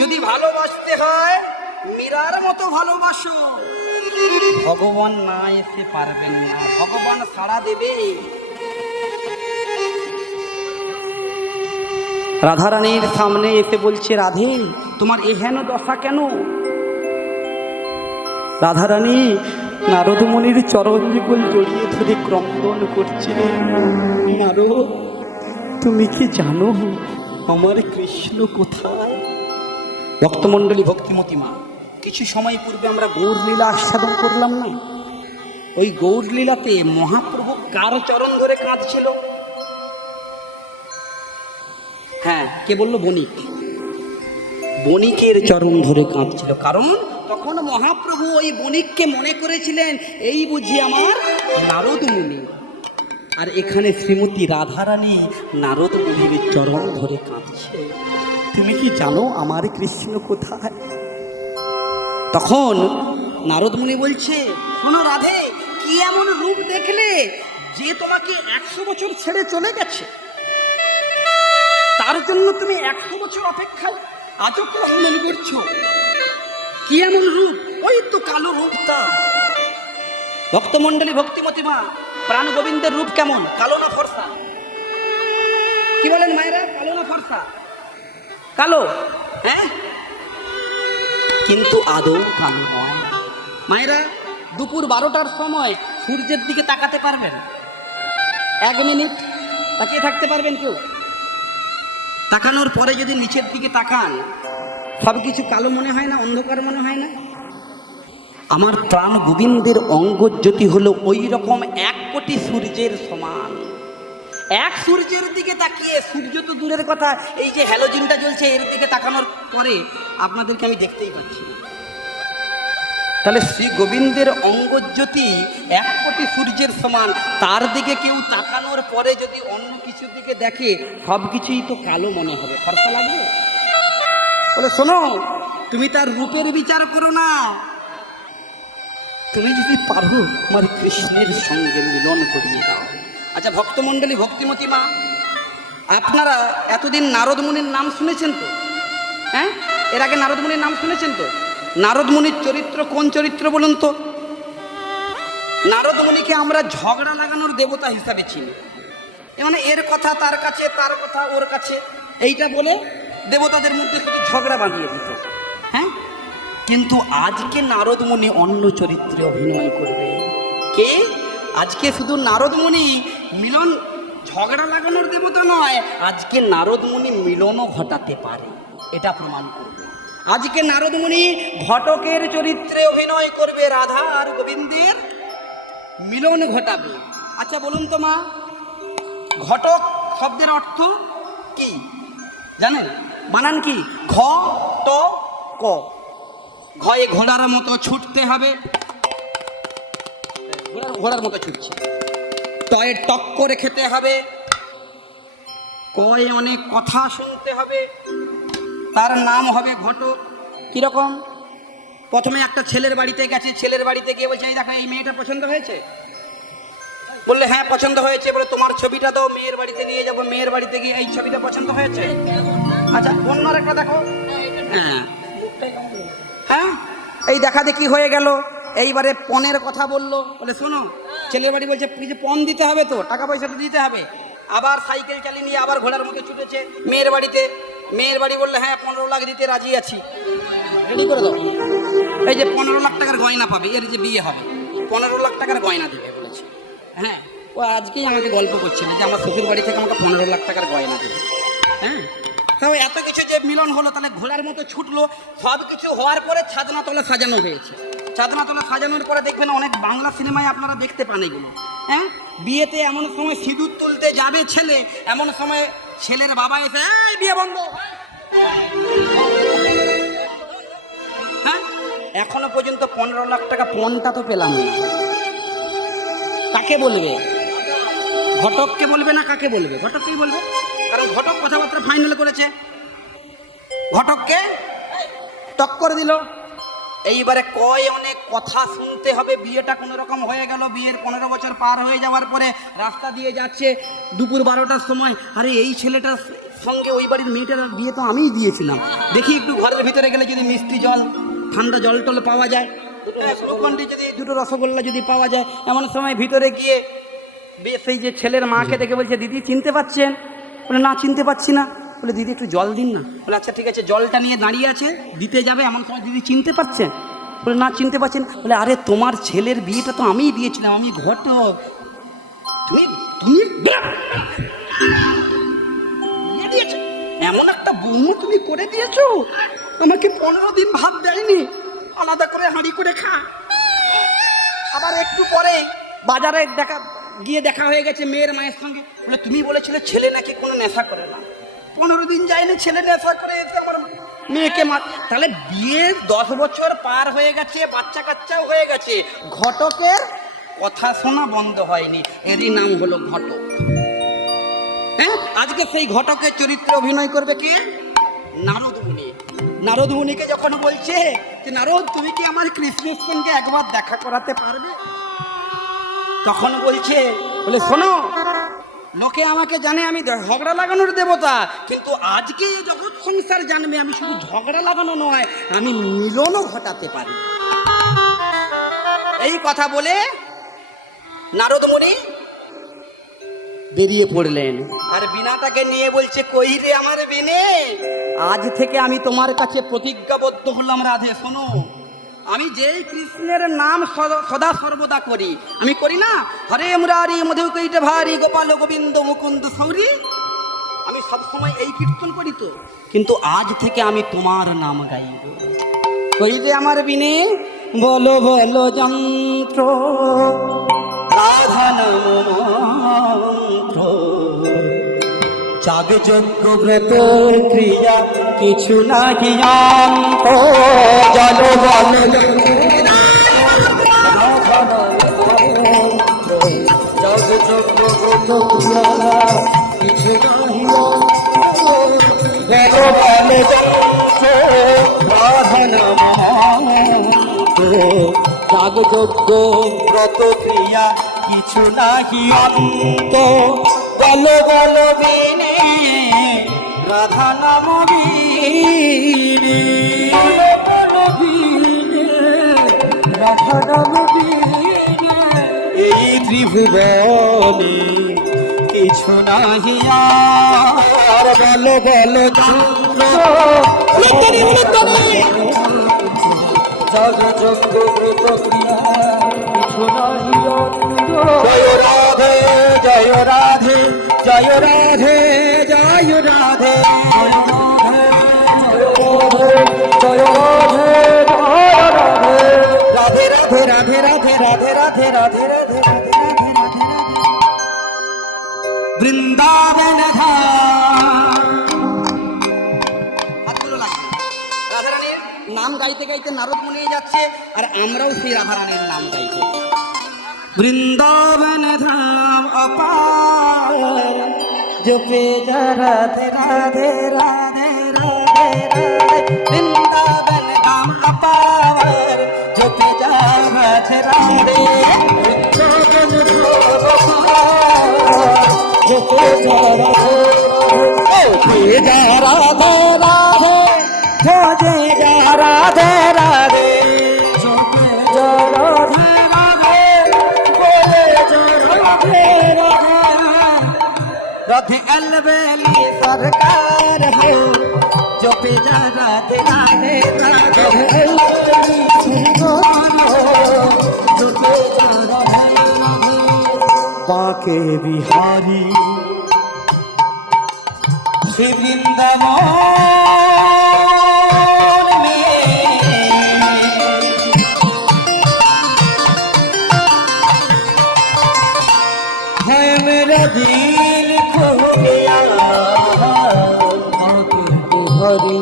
যদি ভালোবাসতে হয় মীরার মতো ভালোবাসো। ভগবান না এসে পারবেন না, ভগবান সাড়া দেবে। রাধারানীর সামনে এসে বলছে, রাধে তোমার এহেন দশা কেন? রাধারানী নারদ মুনির চরণ যুগল জড়িয়ে ধরে ক্রন্দন করছে, নারদ তুমি কি জানো আমার কৃষ্ণ কোথায়? ভক্তমণ্ডলী, ভক্তিমতী মা, কিছু সময় পূর্বে আমরা গৌরলীলা আস্বাদন করলাম না? ওই গৌরলীলাতে মহাপ্রভু কার চরণ ধরে কাঁদছিল? হ্যাঁ, কে বললো? বণিক। বণিকের চরণ ধরে কাঁদছিল, কারণ তখন মহাপ্রভু ওই বণিককে মনে করেছিলেন এই বুঝি আমার নারদ মুনি। আর এখানে শ্রীমতী রাধারানী নারদ মুনির চরণ ধরে কাঁদছে, তুমি কি জানো আমার কৃষ্ণ কোথায়? তখন নারদ মুনি বলছে, শোনো রাধে, কি এমন রূপ দেখলে যে তোমাকে 100 বছর ছেড়ে চলে গেছে? তার জন্য তুমি 100 বছর অপেক্ষায় আজও ক্রন্দন করছো। কি এমন রূপ? ওই তো কালো রূপটা। ভক্তমণ্ডলী, ভক্তিমতী মা, প্রাণ গোবিন্দের রূপ কেমন? কালো না ফর্সা? কি বলেন মায়েরা, কালো না ফর্সা? কালো, হ্যাঁ, কিন্তু আদৌ কালো নয়। মায়েরা, দুপুর 12টার সময় সূর্যের দিকে তাকাতে পারবেন? 1 মিনিট তাকিয়ে থাকতে পারবেন কেউ? তাকানোর পরে যদি নিচের দিকে তাকান, সব কিছু কালো মনে হয় না? অন্ধকার মনে হয় না? আমার প্রাণ গোবিন্দের অঙ্গজ্যোতি হলো ওই রকম 1 কোটি সূর্যের সমান। এক সূর্যের দিকে তাকিয়ে, সূর্য তো দূরের কথা, এই যে হ্যালোজিনটা জ্বলছে এর দিকে তাকানোর পরে আপনাদেরকে আমি দেখতেই পাচ্ছি না। তাহলে শ্রী গোবিন্দের অঙ্গজ্যোতি 1 কোটি সূর্যের সমান। তার দিকে কেউ তাকানোর পরে যদি অন্য কিছুর দিকে দেখে, সব কিছুই তো কালো মনে হবে, ফর্সা লাগবে? বলে শোনো, তুমি তার রূপের বিচার করো না, তুমি যদি পারো আমার কৃষ্ণের সঙ্গে মিলন করিয়ে দাও। আচ্ছা ভক্তমণ্ডলী, ভক্তিমতী মা, আপনারা এতদিন নারদ মুনির নাম শুনেছেন তো? হ্যাঁ, এর আগে নারদ মুনির নাম শুনেছেন তো? নারদ মুনির চরিত্র কোন চরিত্র বলুন তো? নারদ মুনিকে আমরা ঝগড়া লাগানোর দেবতা হিসাবে চিনি। মানে এর কথা তার কাছে, তার কথা ওর কাছে, এইটা বলে দেবতাদের মধ্যে ঝগড়া বাঁধিয়ে দিত। হ্যাঁ, কিন্তু আজকে নারদ মুনি অন্য চরিত্রে অভিনয় করবে। কে? আজকে শুধু নারদ মুনি মিলন, ঝগড়া লাগানোর দেবতা নয়, আজকে নারদ মুনি মিলনও ঘটাতে পারে, এটা প্রমাণ করবে। আজকে নারদ মুনি ঘটকের চরিত্রে অভিনয় করবে, রাধা আর গোবিন্দের মিলন ঘটাবে। আচ্ছা বলুন তো মা, ঘটক শব্দের অর্থ কি জানেন? বানান কি? ঘ ট ক। ঘয়ে ঘোড়ার মতো ছুটতে হবে, ঘোড়ার মতো ছুটছে। টয়ে টক করে খেতে হবে, কয়ে অনেক কথা শুনতে হবে, তার নাম হবে ঘটক। কিরকম? প্রথমে একটা ছেলের বাড়িতে গেছে, ছেলের বাড়িতে গিয়ে বলছে, এই দেখো এই মেয়েটা পছন্দ হয়েছে। বললে হ্যাঁ পছন্দ হয়েছে। বলে তোমার ছবিটা দাও, মেয়ের বাড়িতে নিয়ে যাবো। মেয়ের বাড়িতে গিয়ে এই ছবিটা পছন্দ হয়েছে, আচ্ছা অন্য একটা দেখো। হ্যাঁ হ্যাঁ, এই দেখা দেখি হয়ে গেল। এইবারে পণের কথা বললো। বলে শোনো, ছেলের বাড়ি বলছে কিছু পণ দিতে হবে, তো টাকা পয়সা তো দিতে হবে। আবার সাইকেল চালিয়ে নিয়ে আবার ঘোড়ার মুখে ছুটেছে মেয়ের বাড়িতে। মেয়ের বাড়ি বললে হ্যাঁ 15 লাখ দিতে রাজি আছি, রেডি করে দাও। এই যে 15 লাখ টাকার গয়না পাবে, এর যে বিয়ে হবে 15 লাখ টাকার গয়না দেবে বলেছে। হ্যাঁ, ও আজকেই আমাকে গল্প করছিল যে আমার শ্বশুর বাড়ি থেকে আমাকে 15 লাখ টাকার গয়না দেবে। হ্যাঁ, তবে এত কিছু যে মিলন হলো, তাহলে ঘোড়ার মতো ছুটলো। সব কিছু হওয়ার পরে ছাদনাতলা সাজানো হয়েছে। ছাদনাতলা সাজানোর পরে দেখবেন অনেক বাংলা সিনেমায় আপনারা দেখতে পান এগুলো। হ্যাঁ, বিয়েতে এমন সময় সিঁদুর তুলতে যাবে ছেলে, এমন সময় ছেলের বাবা এসে এই বিয়ে বন্ধ। হ্যাঁ, এখনো পর্যন্ত 15 লাখ টাকা পণটা তো পেলাম না। কাকে বলবে? ঘটককে বলবে না কাকে বলবে? ঘটককেই বলবে, কারণ ঘটক কথাবার্তা ফাইনাল করেছে। ঘটককে টক্কর দিল। এইবারে অনেক কথা শুনতে হবে। বিয়েটা কোনো রকম হয়ে গেল। বিয়ের 15 বছর পার হয়ে যাওয়ার পরে রাস্তা দিয়ে যাচ্ছে দুপুর 12টার সময়। আরে এই ছেলেটার সঙ্গে ওই বাড়ির মেয়েটার বিয়ে তো আমিই দিয়েছিলাম। দেখি একটু ঘরের ভিতরে গেলে যদি মিষ্টি জল, ঠান্ডা জল টল পাওয়া যায়, দুটো রসগোল্লা যদি পাওয়া যায়। এমন সময় ভিতরে গিয়ে সেই যে ছেলের মাকে দেখে বলছে, দিদি চিনতে পাচ্ছেন? বলে না চিনতে পাচ্ছি না। বলে দিদি একটু জল দিন না। বলে আচ্ছা ঠিক আছে। জলটা নিয়ে দাঁড়িয়ে আছে, দিতে যাবে। এমন সময়, দিদি চিনতে পাচ্ছেন? বলে না চিনতে পাচ্ছেন। বলে আরে তোমার ছেলের বিয়েটা তো আমিই দিয়েছিলাম, আমি ঘটক। তুমি তুমি বিয়ে দিয়েছো, এমন একটা বৌমা তুমি করে দিয়েছো, আমাকে 15 দিন ভাত দেয়নি, আলাদা করে হাঁড়ি করে খা। আবার একটু পরে বাজারে দেখা হয়ে গেছে মেয়ের মায়ের সঙ্গে। বলে তুমি বলেছিলে ছেলে নাকি কোনো নেশা করে না, 15 দিন যায়নি ছেলে নেশা করে এসে আমার মেয়েকে মার। তাহলে বিয়ের 10 বছর পার হয়ে গেছে, বাচ্চা কাচ্চাও হয়ে গেছে, ঘটকের কথা শোনা বন্ধ হয়নি। এরই নাম হলো ঘটক। হ্যাঁ, আজকে সেই ঘটকের চরিত্রে অভিনয় করবে কে? নারদ মুনি। নারদ মুনিকে যখন বলছে যে নারদ তুমি কি আমার কৃষ্ণের সঙ্গে একবার দেখা করাতে পারবে, তখন বলছে, বলে শোনো, লোকে আমাকে জানে আমি ঝগড়া লাগানোর দেবতা, কিন্তু আজকে জগৎ সংসার জানবে আমি শুধু ঝগড়া লাগানো নয়, আমি মিলনও ঘটাতে পারি। এই কথা বলে নারদ মুনি বেরিয়ে পড়লেন। আর বিনাটাকে নিয়ে বলছে, কই রে আমার বিনে, আজ থেকে আমি তোমার কাছে প্রতিজ্ঞাবদ্ধ হলাম। রাধে শোনো, আমি যেই কৃষ্ণের নাম সদা সর্বদা করি, আমি করি না হরে মুরারি মধুকৈট ভারি গোপাল গোবিন্দ মুকুন্দ সৌরি, আমি সবসময় এই কীর্তন করি তো, কিন্তু আজ থেকে আমি তোমার নাম গাইব। কই রে আমার বিনে, বলো বলো যন্ত্র রাধা নাম মন্ত্র, যাগ যজ্ঞ ব্রত ক্রিয়া কিছু নাহি অন্ত, জল বল যাগ যজ্ঞ ব্রত ক্রিয়া কিছু নাহি অন্ত, বল বল রাধা নাম মন্ত্র, যাগ যজ্ঞ ব্রত ক্রিয়া কিছু নাহি অন্ত, বল বল বিনে রাধা নাম বিনে, বল বিনে রাধা নাম বিনে, এই ত্রিভুবনে কিছু নাহি আর, বল বল জগ যজ্ঞ ব্রত ক্রিয়া কিছু নাহি অন্ত। জয় রাধে জয় রাধে জয় রাধে জয় রাধে জয় রাধে রাধে রাধে রাধে রাধে রাধে রাধে রাধে রাধে বৃন্দাবন নাম গাইতে গাইতে নারদ মুনি যাচ্ছে, আর আমরাও সেই রাধারানীর নাম গাইতে। বৃন্দাবন ধাম অপার জপে রাধে রাধে রাধে राधे राधे वृंदावन धाम का पावन जपे जा राधे राधे वृंदावन जपे जा राधे राधे खोजे जा राधे राधे जपे जा राधे राधे खोजे जा राधे राधे राधे अलबेली सरकार है जो पे जा राधे राधे राधे अलबेली सरकार जो पे जा राधे राधे बाके बिहारी श्री वृंदावन में है मेरा दिल खो गया हरि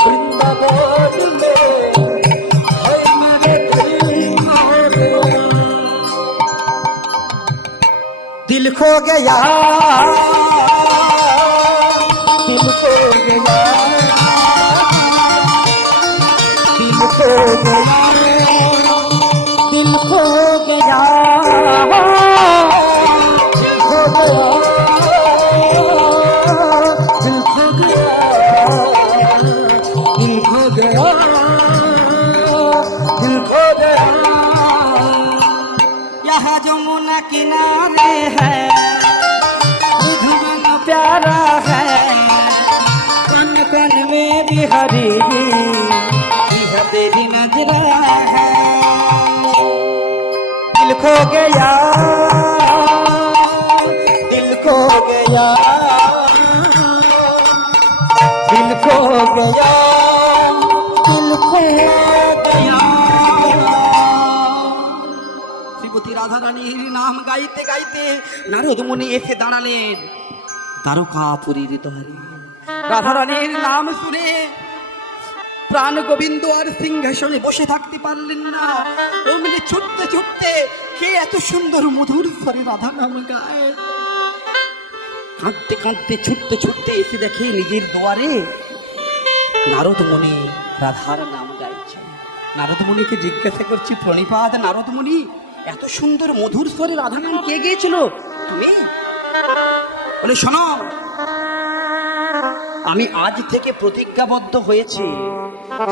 वृंदावन में है मेरे दिल खो गया दिल खो गया दिल खो गया दिल खो गया यहाँ जमुना किनारे है मधुबन प्यारा है कन कन में भी हरी यह तेरी नजरा है दिल खो गया दिल खो गया दिल खो गया दिल खो गया শ্রীমতী রাধা রানীর নাম গাইতে গাইতে নারদ মুনি এসে দাঁড়ালেন দ্বারকাপুরীর দ্বারে রাধা রানীর নাম শুনে প্রাণ গোবিন্দ আর সিংহাসনে বসে থাকতে পারলেন না অমনি ছুটতে ছুটতে কে এত সুন্দর মধুর স্বরে রাধা নাম গায় কাঁদতে কাঁদতে ছুটতে ছুটতে এসে দেখে নিজের দুয়ারে নারদ মুনি রাধার নাম গাইছেন নারদ মুনিকে জিজ্ঞাসা করছি প্রণিপাত নারদ মুনি এত সুন্দর মধুর স্বরে রাধা নাম কে গিয়েছিল তুমি বলে শোনো আমি আজ থেকে প্রতিজ্ঞাবদ্ধ হয়েছি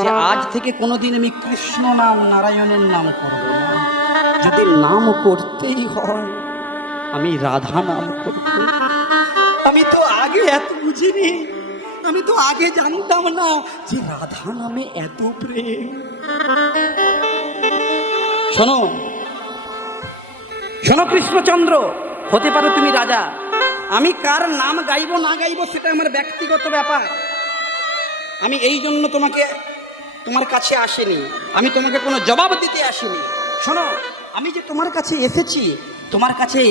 যে আজ থেকে কোনোদিন আমি কৃষ্ণ নাম নারায়ণের নাম করব না যদি নাম করতেই হয় আমি রাধা নাম করব আমি তো আগে এত বুঝিনি আমি তো আগে জানতাম না যে রাধা নামে এত প্রেম শোনো শোনো কৃষ্ণচন্দ্র হতে পারো তুমি রাজা আমি কার নাম গাইবো না গাইবো সেটা আমার ব্যক্তিগত ব্যাপার আমি এই জন্য তোমার কাছে আসিনি আমি তোমাকে কোনো জবাব দিতে আসিনি শোনো আমি যে তোমার কাছে এসেছি তোমার কাছে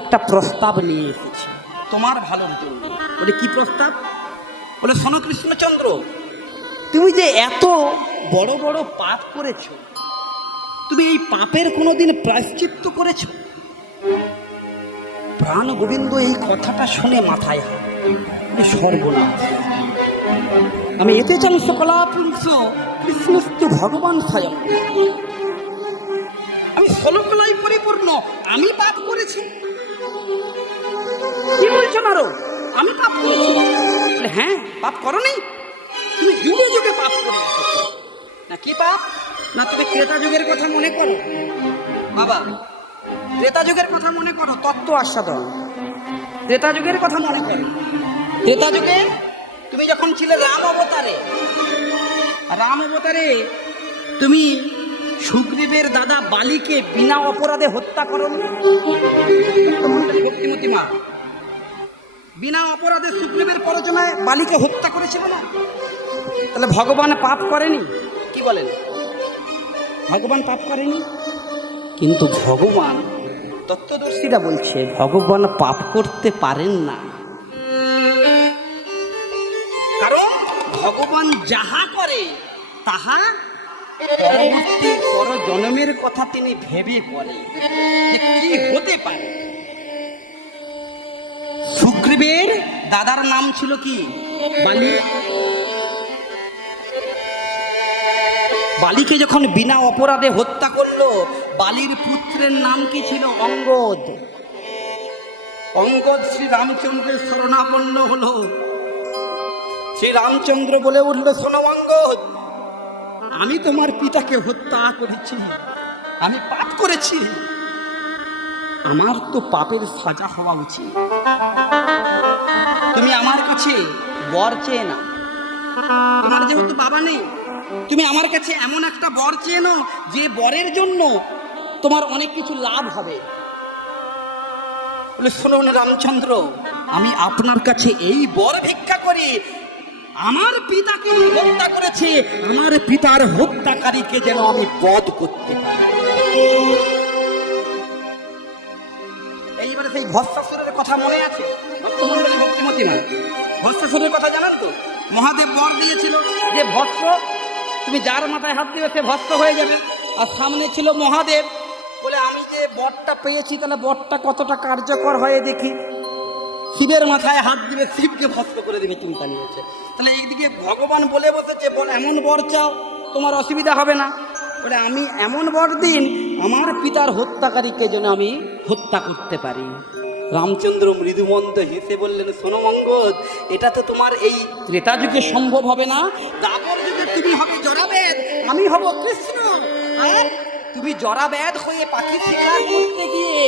একটা প্রস্তাব নিয়ে এসেছি তোমার ভালোর জন্য বলে কি প্রস্তাব বলে শোনো কৃষ্ণচন্দ্র তুমি যে এত বড় বড় পাপ করেছো তুমি এই পাপের কোনোদিন প্রায়শ্চিত্ত করেছো প্রাণ গোবিন্দ এই কথাটা শুনে মাথায় হাত সর্বনাশ আমি এতে চান সকলাপুংস কৃষ্ণস্তু ভগবান স্বয়ং আমি ষোলকলায় পরিপূর্ণ আমি পাপ করেছি কি বলছো নারো আমি পাপ করেছি হ্যাঁ পাপ করোনি তুমি যুগে যুগে পাপ করে এসেছো না কি পাপ না তুমি ত্রেতা যুগের কথা মনে করো বাবা ত্রেতা যুগের কথা মনে করো তত্ত্ব আস্বাদন ত্রেতা যুগের কথা মনে করো ত্রেতা যুগে তুমি যখন ছিলে রাম অবতারে তুমি সুগ্রীবের দাদা বালিকে বিনা অপরাধে হত্যা করো ভক্তিমতী মা বিনা অপরাধে সুগ্রীবের প্ররোচনায় বালিকে হত্যা করেছিল না তাহলে ভগবান পাপ করেনি কি বলেন ভগবান পাপ করেনি কিন্তু ভগবান তত্ত্বদর্শীরা বলছে ভগবান পাপ করতে পারেন না কারণ ভগবান যাহা করে তাহা পর জন্মের কথা তিনি ভেবে করে কি হতে পারে সুগ্রীবের দাদার নাম ছিল কি বালি বালিকে যখন বিনা অপরাধে হত্যা করলো, বালির পুত্রের নাম কি ছিল? অঙ্গদ। অঙ্গদ শ্রী রামচন্দ্রের শরণাপন্ন হলো। শ্রী রামচন্দ্র বলে উঠল, শোনো অঙ্গদ, আমি তোমার পিতাকে হত্যা করেছি, আমি পাপ করেছি, আমার তো পাপের সাজা হওয়া উচিত। তুমি আমার কাছে বর চেয়ে না, তোমার যেহেতু বাবা নেই, তুমি আমার কাছে এমন একটা বর চেয়ে নাও যে বরের জন্য তোমার অনেক কিছু লাভ হবে। বলে, শুনুন রামচন্দ্র, আমি আপনার কাছে এই বর ভিক্ষা করি, আমার পিতাকে হত্যা করেছে, আমার পিতার হত্যাকারীকে যেন আমি বধ করতে পারি। এইবারে সেই ভস্মাসুরের কথা মনে আছে? ভক্তিমতী মা, ভস্মাসুরের কথা জানেন তো? মহাদেব বর দিয়েছিল যে ভস্ম, তুমি যার মাথায় হাত দিবে সে ভস্ম হয়ে যাবে। আর সামনে ছিল মহাদেব, বলে আমি যে বরটা পেয়েছি তাহলে বরটা কতটা কার্যকর হয়ে দেখি। শিবের মাথায় হাত দিবে, শিবকে ভস্ম করে দিবে, চিন্তা নিয়েছে। তাহলে এইদিকে ভগবান বলে বসেছে, এমন বর চাও তোমার অসুবিধা হবে না। বলে, আমি এমন বর দিন আমার পিতার হত্যাকারীকে যেন আমি হত্যা করতে পারি। রামচন্দ্র মৃদুমন্দ হেসে বললেন, শোনো অঙ্গদ, এটা তো তোমার এই ত্রেতা যুগে সম্ভব হবে না। দ্বাপর যুগে তুমি হবে জরাবেদ, আমি হব কৃষ্ণ। আর তুমি জরাবেদ হয়ে পাখি শিকার করতে গিয়ে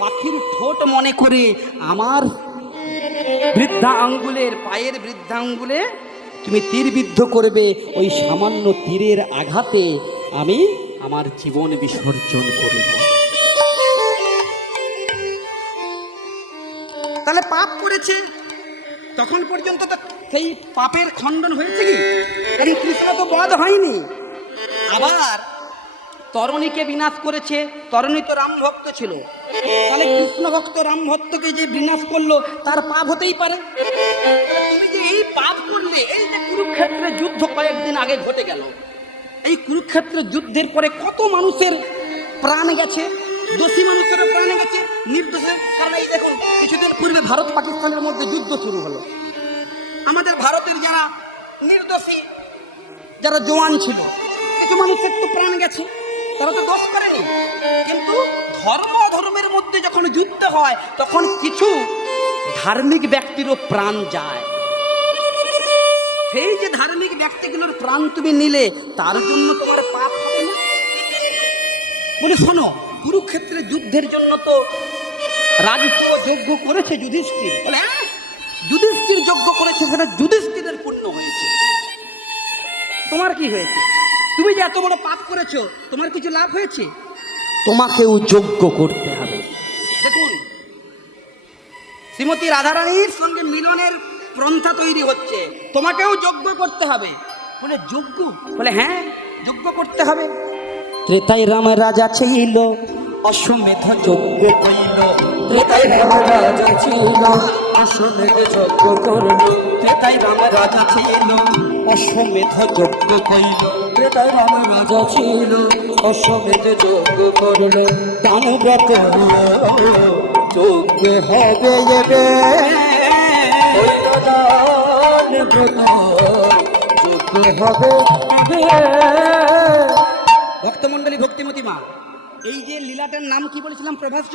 পাখির ঠোঁট মনে করে আমার বৃদ্ধা আঙ্গুলের, পায়ের বৃদ্ধা আঙ্গুলে তুমি তীরবিদ্ধ করবে। ওই সামান্য তীরের আঘাতে আমি আমার জীবন বিসর্জন করব। তাহলে পাপ করেছে, তখন পর্যন্ত তো সেই পাপের খণ্ডন হয়েছে কি? কারণ কৃষ্ণ তো বধ হয়নি। আবার তরণীকে বিনাশ করেছে, তরণী তো রাম ভক্ত ছিল, তাহলে কৃষ্ণ ভক্ত রাম ভক্তকে যে বিনাশ করলো তার পাপ হতেই পারে। তুমি যে এই পাপ করলে, এই যে কুরুক্ষেত্রের যুদ্ধ কয়েকদিন আগে ঘটে গেল, এই কুরুক্ষেত্রের যুদ্ধের পরে কত মানুষের প্রাণ গেছে, দোষী মানুষের প্রাণ গেছে, নির্দোষের। কারণ এই দেখুন, কিছুদিন পূর্বে ভারত পাকিস্তানের মধ্যে যুদ্ধ শুরু হলো। আমাদের ভারতের যারা নির্দোষী, যারা জওয়ান ছিল, কিছু মানুষের তো প্রাণ গেছে, তারা তো দোষ করেনি। কিন্তু ধর্ম ধর্মের মধ্যে যখন যুদ্ধ হয় তখন কিছু ধার্মিক ব্যক্তিরও প্রাণ যায়। সেই যে ধার্মিক ব্যক্তিগুলোর প্রাণ তুমি নিলে, তার জন্য তোমার পাপ হবে না? বলে, শোনো, কুরুক্ষেত্রের যুদ্ধের জন্য তো রাজস্ব যজ্ঞ করেছে যুধিষ্ঠির। বলে, যুধিষ্ঠির যজ্ঞ করেছে, সেটা যুধিষ্ঠিরের পুণ্য হয়েছে। তোমার কি হয়েছে? তুমি যে এত বড় পাপ করেছো, তোমার কিছু লাভ হয়েছে? তোমাকেও যজ্ঞ করতে হবে। দেখুন, শ্রীমতী রাধারানীর সঙ্গে মিলনের পন্থা তৈরি হচ্ছে, তোমাকেও যজ্ঞ করতে হবে। বলে, যজ্ঞ? বলে, হ্যাঁ, যজ্ঞ করতে হবে। ত্রেতায় রাম রাজা ছিল, অশ্বমেধ যজ্ঞ কইল। ত্রেতায় রাম রাজা ছিল, অশ্বমেধ যজ্ঞ করল। ত্রেতায় রাম রাজা ছিল, অশ্বমেধ যজ্ঞ কইল। ত্রেতায় রাম রাজা ছিল, অশ্বমেধ যজ্ঞ করল। দানব্রত যজ্ঞ হবে এবে, দানব্রত যজ্ঞ হবে এবে। ভক্তমণ্ডলী, ভক্তিমতী মা, এই যে লীলাটার নাম কি বলেছিলাম? প্রভাস